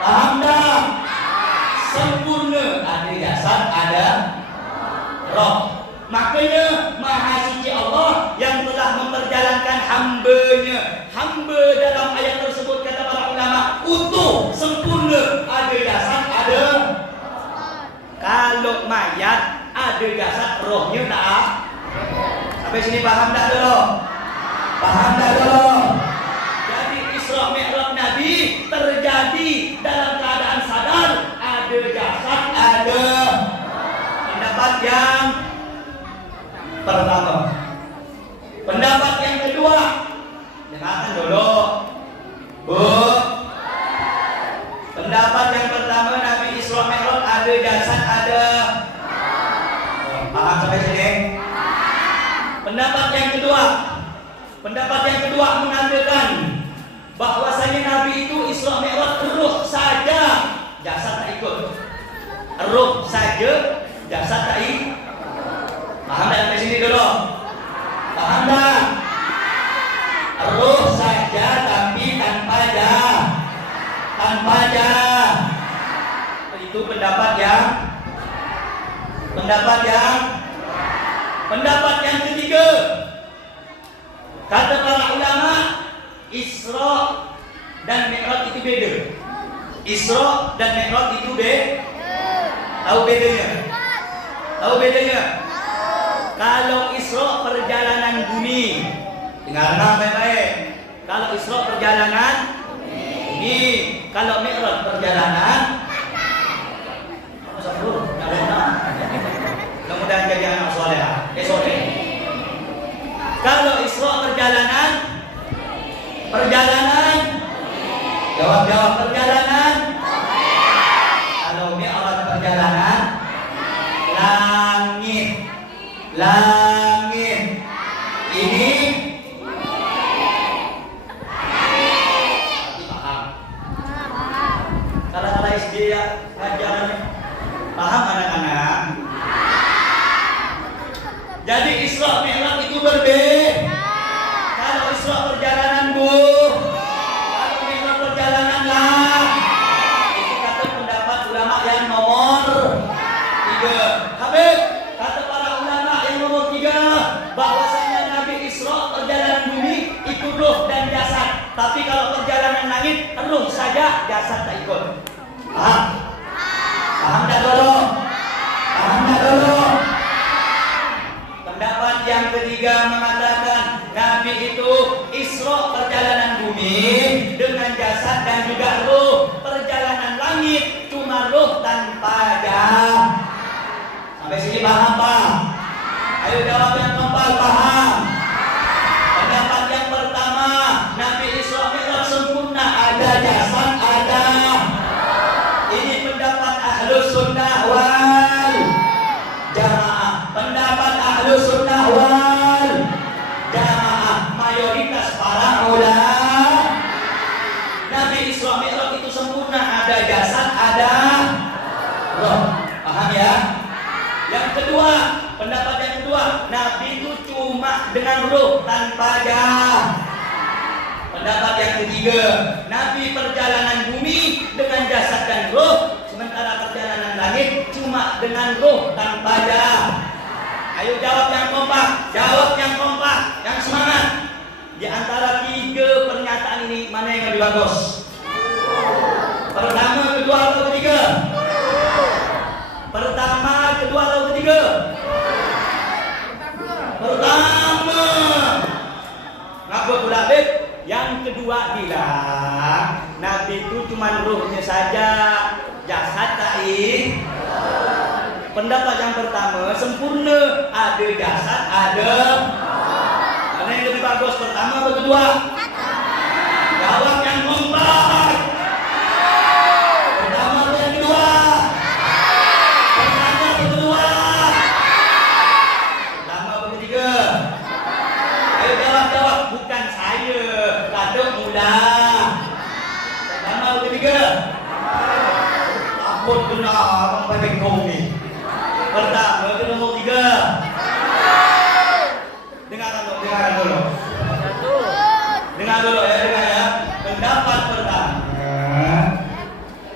Paham dah? Sempurna, ada jasad, ada roh. Makanya Maha Suci Allah yang telah memperjalankan hambanya. Hamba dalam ayat tersebut kata para ulama utuh, sempurna, ada jasad, ada. Kalau mayat ada jasad, rohnya tak. Sampai sini paham tak dulu? Paham tak dulu? Jadi Isra Mi'raj Nabi terjadi dalam keadaan sadar, ada jasad, ada. Pendapat yang pertama. Pendapat yang kedua, dengarkan dulu, Bu. Pendapat yang pertama, Nabi Isra Mi'raj ada jasad, ada. Paham sampai sini? Pendapat yang kedua mengatakan bahwasanya Nabi itu Isra Mi'raj ruh saja, jasad tak ikut. Ruh saja, jasad tak ikut. Paham tak sampai sini dulu? Paham tak? Ruh saja tapi tanpa jah. Tanpa jah. Itu pendapat yang ketiga. Kata para ulama, Isra dan Mi'raj itu beda. Isra dan Mi'raj itu beda. Tahu bedanya? Tahu bedanya? Kalau Isra perjalanan bumi, dengarkan baik-baik. Kalau Isra perjalanan bumi, kalau Mi'raj perjalanan mudah-mudahan jadi anak soleh. Soleh. Kalau Isra perjalanan jawab perjalanan. Kalau Mi'raj perjalanan langit. Ini paham. Kalau SD ya ajarannya paham anak-anak. Jadi Isra Mi'raj itu berbeda. Kalau Isra perjalanan Bu, kalau Mi'raj perjalanan lah. Itu kata pendapat ulama yang nomor 3. Habib, kata para ulama yang nomor 3 ruh saja, jasad tak ikut. Paham? Paham tak dulu? Paham tak dulu? Pendapat yang ketiga mengatakan Nabi itu Isra perjalanan bumi dengan jasad dan juga ruh, perjalanan langit cuma ruh tanpa jasad. Sampai sini paham Pak? Ayo jawab yang keempat, paham? Pendapat yang pertama, Nabi Isra Mi'raj sempurna, ada jasad, ada. Ini pendapat Ahlus Sunnah wal Jamaah. Pendapat Ahlus Sunnah wal Jamaah, mayoritas para ulama. Nabi Isra Mi'raj itu sempurna, ada jasad, ada roh. Paham ya? Yang kedua, pendapat yang kedua, Nabi itu cuma dengan ruh tanpa jasad. Pendapat yang ketiga, Nabi perjalanan bumi dengan jasad dan ruh, sementara perjalanan langit cuma dengan ruh tanpa jasad. Ayo jawab yang kompak, jawab yang kompak, yang semangat. Di antara tiga pernyataan ini, mana yang lebih bagus? Pertama, kedua, atau ketiga? Pertama, kedua, atau ketiga? Pertama. Ngapa pula Beb? Yang kedua bilang Nabi itu cuma ruhnya saja, jasad tak ikut. Pendapat yang pertama sempurna, ada jasad, ada. Mana yang lebih bagus, pertama atau kedua? Jawab yang kompak. Pertama atau yang kedua? Pertama atau kedua? Pertama atau ketiga? Ayo jawab, bukan saya. Kata mula. Pertama atau ketiga? Takut benar abang pada kau ni. Pertama ke nombor 3? Dengarkan dulu. Dengar dulu ya. Pendapat pertama,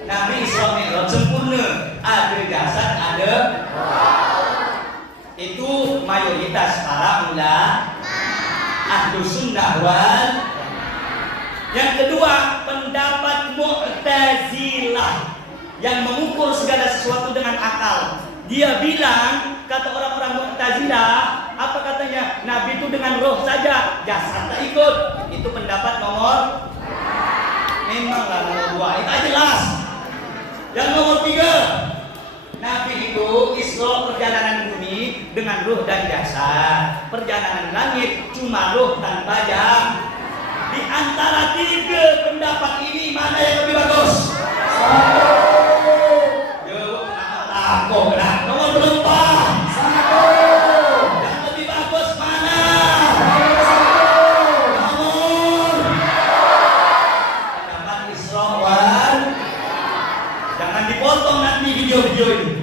Nabi Isra Mi'raj sempurna, ada jasad, ada. Itu mayoritas para ulama Ahlus Sunnah wal. Yang kedua, pendapat Mu'tazilah yang mengukur segala sesuatu dengan akal. Dia bilang, kata orang-orang Mu'tazilah, apa katanya? Nabi itu dengan roh saja, jasad tak ikut. Itu pendapat nomor. Memanglah nomor 2, itu jelas. Yang nomor 3, Nabi itu Isra perjalanan bumi dengan ruh dan jasad. Perjalanan langit cuma ruh tanpa jasad. Di antara 3 pendapat ini, mana yang lebih bagus? Aku gerak nomor berapa? 1. Yang lebih bagus mana? Nomor. Pendapat Isra wal. Jangan dipotong nanti video-video ini.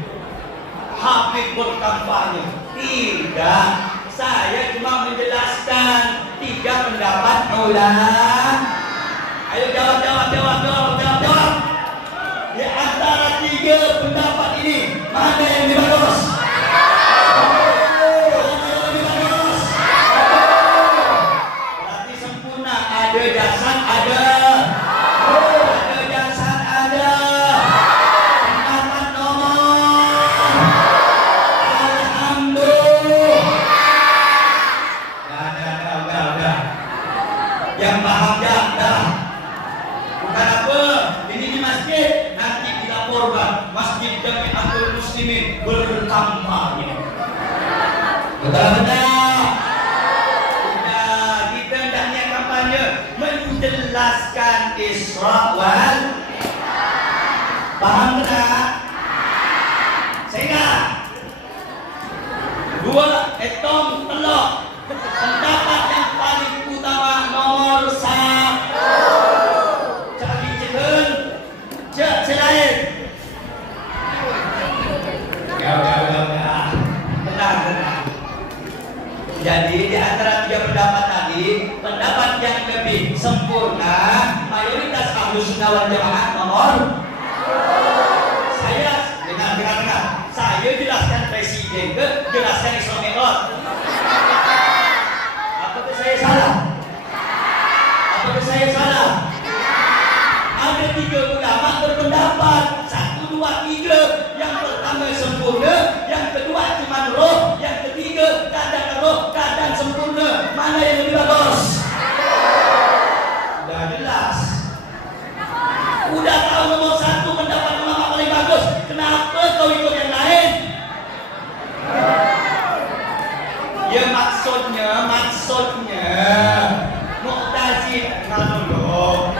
Habib berkampanye. Tidak. Saya cuma menjelaskan 3 pendapat ulama. Ayo jawab. Di antara 3 pendapat ini, mana yang lebih bagus? Berarti sempurna, ada jasad, ada. Ada jasad, ada. Pendapat nomor. Alhamdulillah. Udah. Yang paham dah. Bukan apa, ini di masjid. Masjid Jami'atul Muslimin berkampanye. Betul. Kita hendaknya kampanye menjelaskan Isra wal. Paham tak? Sehingga 2 etom telok. Pendapat yang paling utama nomor 1. Cari cekun, cek selain. Benar. Jadi di antara 3 pendapat tadi, pendapat yang lebih sempurna mayoritas Ahlus Sunnah wal Jamaah nomor. Saya dengar. Saya jelaskan presiden ke, jelaskan Isra Mi'raj. Apakah saya salah? pendapat 1, 2, 3. Yang pertama sempurna, yang kedua cuma roh, yang ketiga kadang roh, kadang sempurna. Mana yang lebih bagus? Udah jelas. Udah tahu nomor 1 pendapat ulama paling bagus. Kenapa kau ikut yang lain? Ya maksudnya Mu'tazil dulu.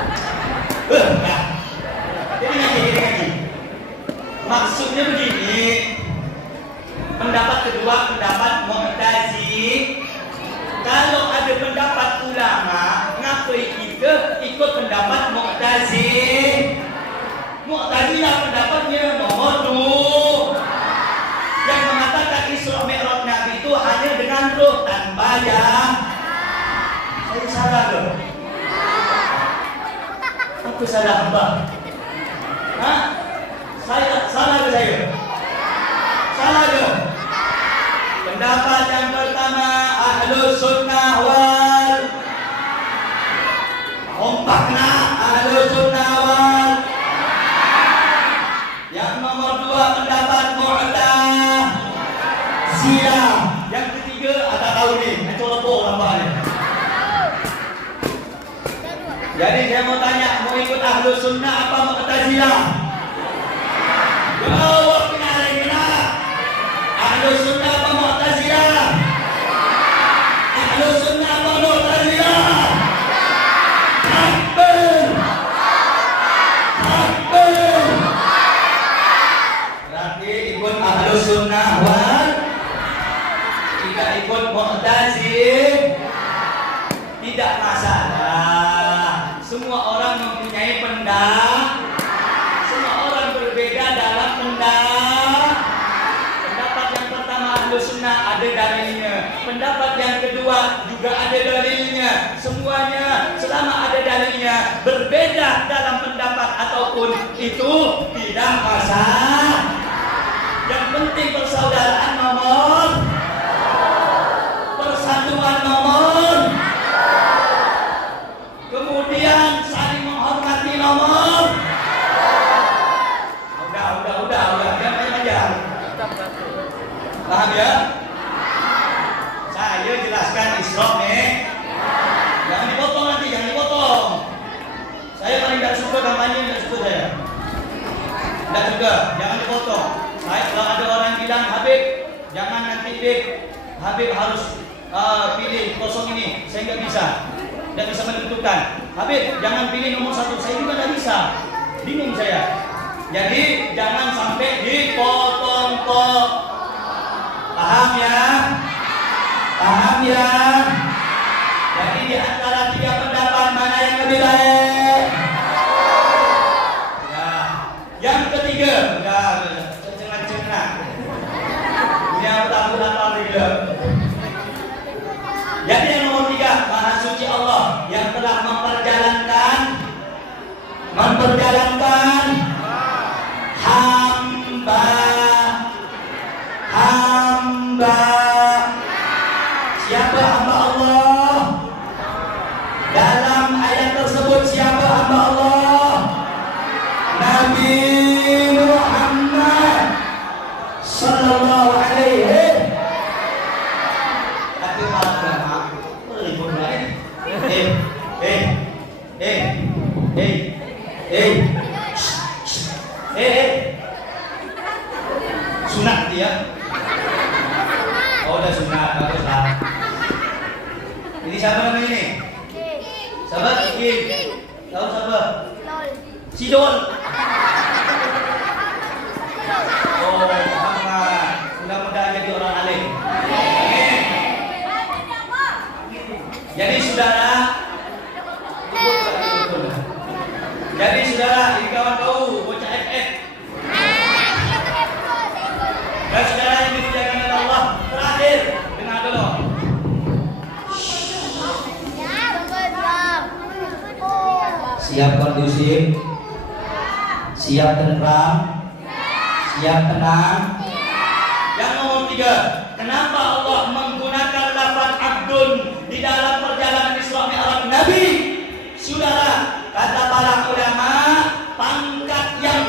Nah. Jadi ngaji. Maksudnya begini. Pendapat kedua pendapat Mu'tazil. Kalau ada pendapat ulama, ngapain kita ikut pendapat Mu'tazil? Mu'tazilah pendapatnya nomor 2 yang mengatakan Isra Mi'raj Nabi itu hanya dengan ruh tanpa jah. Saya salah loh. Aku salah apa? Hah? Saya salah ke saya? Salah ke? Pendapat yang pertama Ahlus Sunnah wal Kompakna Ahlus Sunnah wal. Yang nomor 2 pendapat Mu'tazilah. Yang ketiga ada tahu nih, itu lepuk nampaknya. Jadi saya mau tanya, mau ikut Ahlus Sunnah apa Mu'tazilah? Jawab kena. Ahlus Sunnah apa Mu'tazilah? Ahlus Sunnah apa Mu'tazilah? Takbir. Berarti ikut Ahlus Sunnah wal, tidak ikut Mu'tazil. Tidak masalah. Semua orang mempunyai semua orang berbeda dalam pendapat yang pertama Ahlus Sunnah ada dalilnya. Pendapat yang kedua juga ada dalilnya. Semuanya selama ada dalilnya, berbeda dalam pendapat ataupun itu tidak masalah. Yang penting persaudaraan nomor, persatuan nomor, kemudian saling menghormati nomor. Udah, jangan aja. Paham ya? Saya jelaskan Isra nih. Jangan dipotong nanti, jangan dipotong. Saya paling tidak suka kampanye, tidak suka saya. Tidak suka, jangan dipotong. Kalau ada orang bilang Habib, jangan nanti Habib harus pilih kosong ini. Saya nggak bisa. Tidak bisa menentukan. Habib, jangan pilih nomor 1. Saya juga tidak bisa. Bingung saya. Jadi jangan sampai dipotong kok. Paham ya? Paham ya? Jadi di antara 3 pendapat mana yang lebih baik? Ya. Yang ketiga, udah cengang-cengang. Ini yang tahu juga. Jadi yang nomor 3, Maha Suci Allah yang telah memperjalankan hamba. Siapa hamba Allah? Dalam ayat tersebut siapa hamba Allah? Nabi Muhammad sallallahu alaihi. Tapi malah ribut lagi. Sunat dia. Oh, udah sunat, bagus lah. Ini siapa namanya ini? Siapa? Ikin. Tahu siapa? Sidol. Oh, Muhammad. Mudah-mudahan jadi orang alim. Jadi saudara, ini kawan kau bocah FF. Dan saudara yang dimuliakan oleh Allah, terakhir dengar dulu. Siap kondusif, siap tentram, siap tenang. Yang nomor 3, kenapa Allah menggunakan lafaz abdun di dalam perjalanan Isra Mi'raj Nabi? Saudara, kata para ulama, pangkat yang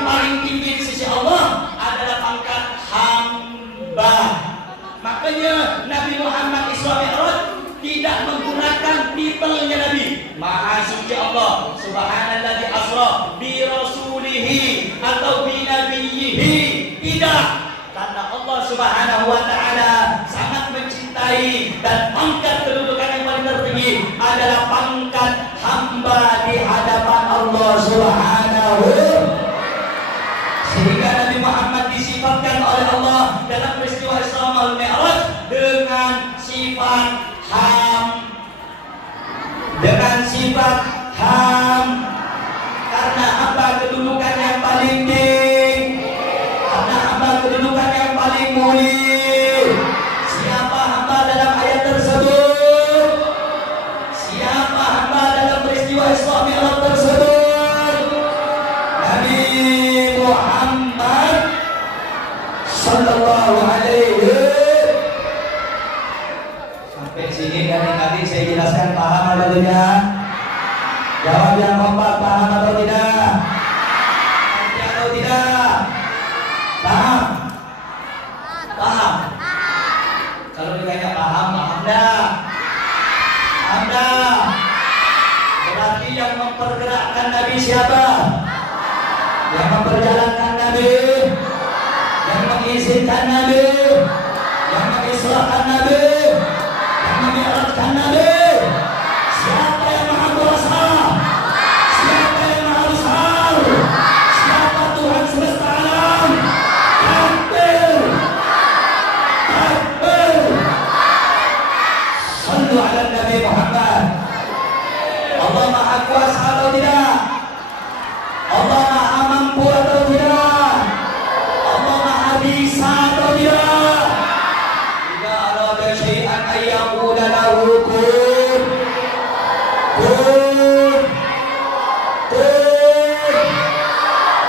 titelnya Nabi Muhammad Isra Mi'raj tidak menggunakan titelnya Nabi. Maha suci Allah, subhanalladzi asra bi rasulihi atau bi nabiyhi. Tidak, karena Allah Subhanahu wa taala sangat mencintai dan pangkat kedudukan yang paling tertinggi adalah pangkat hamba di hadapan Allah Subhanahu. Sehingga Nabi Muhammad disifatkan oleh Allah dalam peristiwa Isra wal Mi'raj dengan sifat ham, karena hamba kedudukan yang paling tinggi, karena hamba kedudukan yang paling mulia. Siapa hamba dalam ayat tersebut? Siapa hamba dalam peristiwa Isra Mi'raj tersebut? Nabi Muhammad sallallahu alaihi. Sampai sini tadi saya jelaskan, paham atau tidak? Jawab yang kompak, paham atau tidak? Ngerti atau tidak? Paham? Paham? Kalau ditanya paham, paham dah? Paham dah? Berarti yang mempergerakkan Nabi siapa? Yang memperjalankan Nabi, yang mengizinkan Nabi, yang mengisrakan Nabi, yang memi'rajkan Nabi. Siapa yang maha kuasa? Siapa yang maha besar? Siapa Tuhan semesta alam? Takbir! Takbir! Sallu ala Nabi Muhammad. Allah maha kuasa atau tidak? Allah maha mampu atau tidak? Allah maha bisa atau tidak? Jika arada syai'an ayyaqula lahu kun.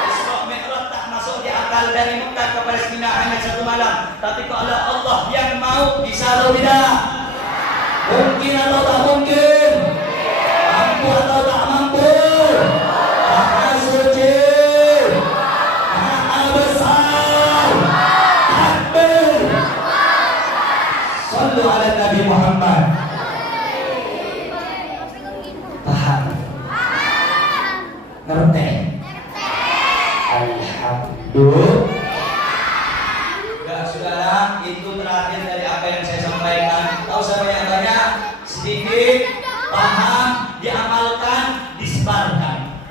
Isra Mi'raj tak masuk di akal dari Mekah ke Palestina hanya satu malam. Tapi kalau Allah yang mau, bisa atau tidak? Mungkin atau tak mungkin? Mampu atau tak mampu? Maha suci, maha besar. Takbir! Sallu ala Nabi Muhammad. Paham? Ngerti? Alhamdulillah. Ya saudara, itu terakhir dari apa yang saya sampaikan. Tahu saya banyak-banyak, sedikit, paham, diamalkan, disebarkan.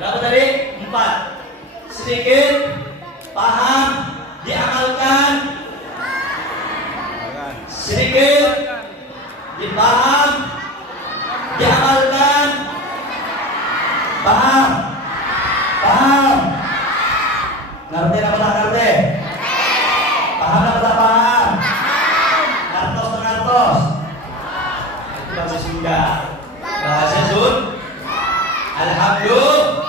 Berapa tadi? 4. Sedikit, paham, diamalkan, sedikit, dipaham, diamalkan. Paham? Paham? Ngerti apa tak ngerti? Paham apa tak paham? Ngertos tak ngertos? Itu bahasa Sunda. Bahasa Sun. Alhamdulillah.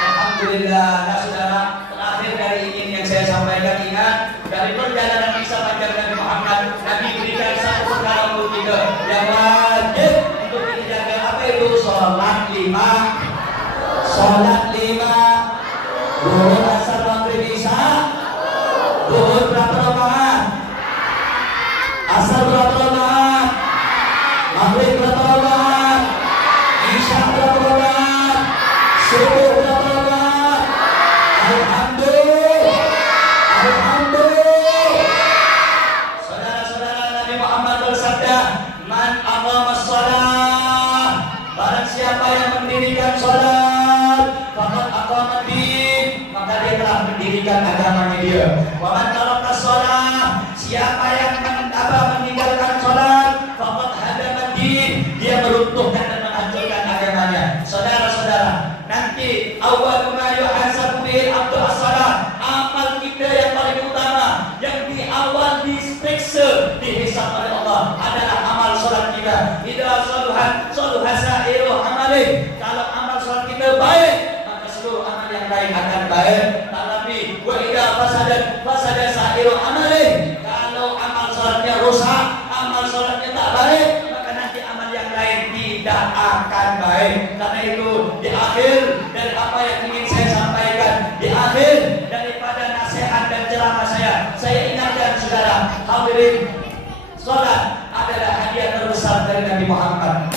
Alhamdulillah. Nah saudara, terakhir dari ini yang saya sampaikan, ingat, dari perjalanan kisah panjang Nabi Muhammad, Nabi berikan satu perkara untuk kita yang wajib untuk kita jaga. Apa itu? Sholat 5. Sholat 5. Zuhur, asar, maghrib, isya. Zuhur berapa rakaat? Asar berapa rakaat? Maghrib berapa rakaat? Isya berapa rakaat? Subuh berapa rakaat? Alhamdulillah. Alhamdulillah. Saudara-saudara, Nabi Muhammad bersabda, "Man aqama shalah." Barang siapa yang mendirikan salat, faqad aqama din, maka dia telah mendirikan agamanya dia. Wa man taraka shalah, siapa yang meninggalkan salat, faqad hadama din, dia meruntuhkan dan menghancurkan agamanya. Saudara-saudara, nanti awal ma yuhasabu bil abdu as-salat, amal kita yang paling utama yang di awal diperiksa, dihisab oleh Allah adalah amal salat kita. Idza saluhat saluhasairu amalih. Kalau amal salat kita baik, maka seluruh amal yang lain akan baik. Tetapi wa idza fasada sairu amalih. Kalau amal salatnya rusak, amal salatnya tak baik, maka nanti amal yang lain tidak akan baik. Karena itu di akhir dari apa yang ingin saya sampaikan, di akhir daripada nasihat dan ceramah saya ingatkan saudara, Hadirin, salat adalah hadiah terbesar dari Nabi Muhammad.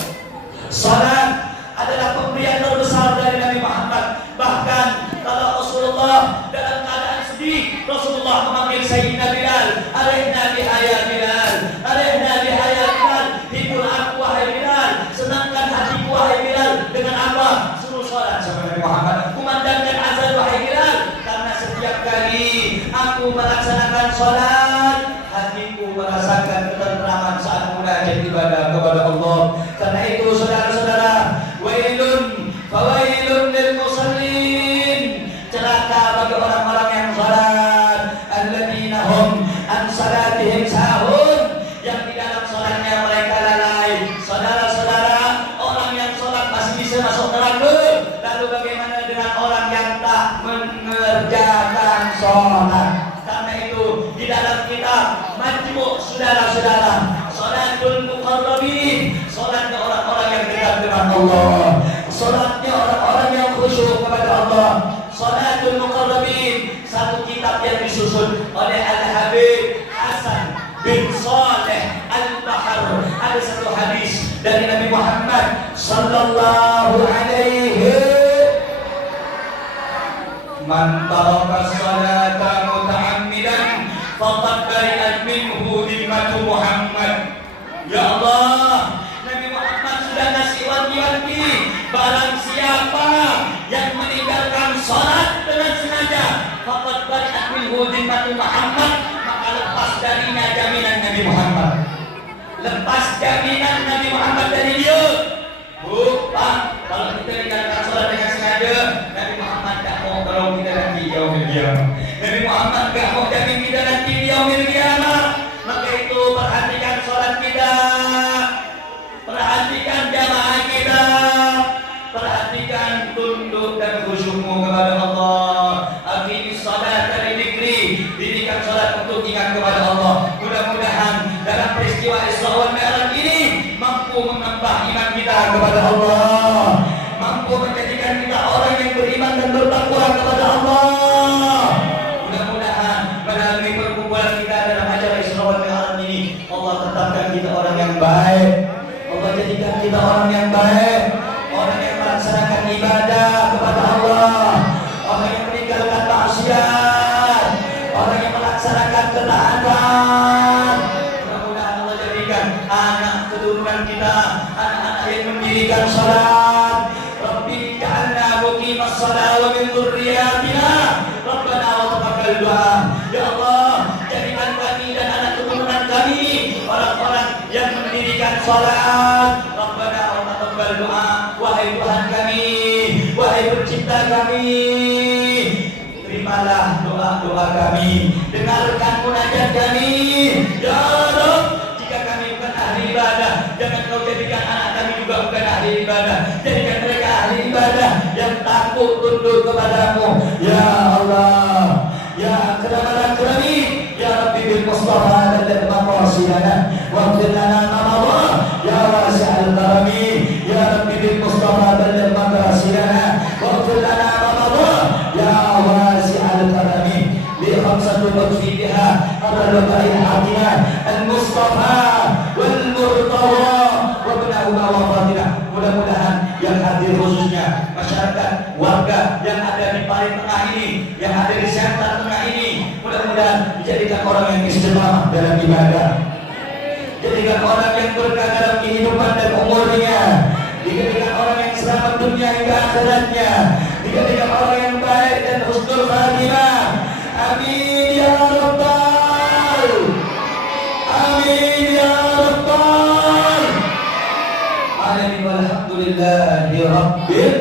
Salat adalah pemberian terbesar dari Nabi Muhammad. Bahkan kalau Rasulullah dalam keadaan sedih, Rasulullah memanggil Sayyidina Bilal, "Arihna bihaya Bilal, arihna bihaya Bilal." Hibur aku wahai Bilal, senangkan hatiku wahai Bilal. Dengan apa? Suruh salat sama Nabi Muhammad. Kumandangkan azan wahai Bilal, karena setiap kali aku melaksanakan salat, hatiku merasakan ketentraman saat munajat ibadah kepada Allah. Karena itu saudara-saudara, wailun fawailun lil musallin, celaka bagi orang-orang yang salat, alladzina hum an salatihim sahun, yang di dalam salatnya mereka lalai. Saudara-saudara, orang yang salat masih bisa masuk neraka, lalu bagaimana dengan orang yang tak mengerjakan salat? Karena itu di dalam kitab Majmu' saudara-saudara, salatul muqarrabin, salatnya orang-orang yang dekat dengan Allah, salatnya orang-orang yang khusyuk kepada Allah. Salatul muqarrabin, satu kitab yang disusun oleh Al-Habib Hasan bin Saleh Al-Bahar. Ada satu hadis dari Nabi Muhammad sallallahu alaihi, man taraka salata muta'ammidan faqad bari'at minhu dhimmatu Muhammad. Ya Allah, Nabi Muhammad sudah ngasih wanti-wanti, barang siapa yang meninggalkan salat dengan sengaja, faqad bari'at minhu dhimmatu Muhammad, maka lepas darinya jaminan Nabi Muhammad. Lepas jaminan Nabi Muhammad dari dia. Pak, kalau kita meninggalkan salat dengan sengaja, Nabi Muhammad tak mau kalau kita nanti yaumil qiyamah. Nabi Muhammad tak mau jamin kita nanti yaumil qiyamah. Maka itu perhatikan salat kita, perhatikan jamaah kita, perhatikan tunduk dan khusyukmu kepada Allah. Aqimis salata li dzikri, dirikan salat untuk ingat kepada Allah. Mudah-mudahan dalam peristiwa Isra wal Mi'raj ini mampu menambah iman kita kepada Allah, mampu menjadikan kita orang yang beriman dan bertakwa kepada Allah. Mudah-mudahan melalui perkumpulan kita dalam acara Isra wal Mi'raj ini, Allah tetapkan kita orang yang baik, Allah jadikan kita orang yang baik, orang yang melaksanakan ibadah kepada Allah, orang yang meninggalkan maksiat, orang yang melaksanakan ketaatan. Mudah-mudahan Allah jadikan anak keturunan kita anak-anak yang mendirikan salat. Rabbi ja'alna muqimas shalah wa min dzurriyyatina Rabbana wa taqabbal du'a. Ya Allah, jadikan kami dan anak keturunan kami orang-orang yang mendirikan salat. Rabbana wa taqabbal du'a. Wahai Tuhan kami, wahai pencipta kami, terimalah doa-doa kami, dengarkan munajat kami. Ya Rabb, jika kami bukan ahli ibadah, jangan kau jadikan anak kami juga bukan ahli ibadah. Jadikan mereka ahli ibadah yang takut tunduk kepadamu. Ya Allah, ya akramal akramin, ya Rabbi bil Mustafa dan maqasidana wa qil lana ma mawwa, ya wasi'al karami, ya Rabbi bil Mustafa dan maqasidana wa qil lana ma mawwa, ya wasi'al karami. Li khamsatu lutfi biha ar-rabba'il hatina al-Mustafa wal Murtawa wa ibnahuma wa Fatimah. Mudah-mudahan yang hadir khususnya masyarakat warga yang ada di paling tengah ini, yang ada di sentra tengah ini, mudah-mudahan dijadikan orang yang istiqamah dalam ibadah, jadikan orang yang berkah dalam kehidupan dan umurnya, dijadikan orang yang selamat dunia hingga akhiratnya, dijadikan orang yang baik dan husnul khatimah. Amin ya Rabbal, amin ya Rabbal alamin, walhamdulillahi rabbil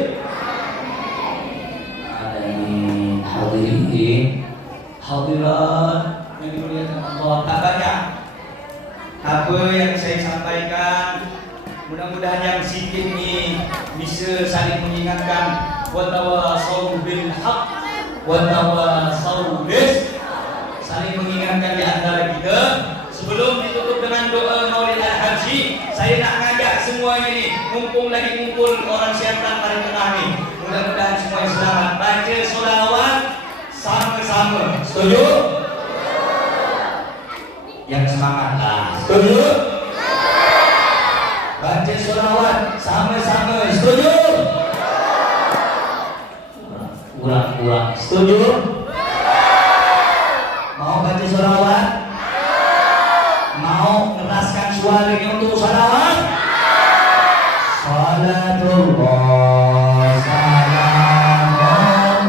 alamin. Hadirin hadirat yang dimuliakan Allah, tak banyak apa yang saya sampaikan. Mudah-mudahan yang sedikit ini bisa saling mengingatkan. Wa tawasau bil haq wa tawasau bis, saling mengingatkan di antara kita. Sebelum ditutup dengan doa Maulid Al-Haji, saya nak ngajak semua ini, mumpung lagi kumpul orang siapkan paling tengah ni, mudah-mudahan semua selamat, baca solawat sama-sama. Setuju? Yang Setuju?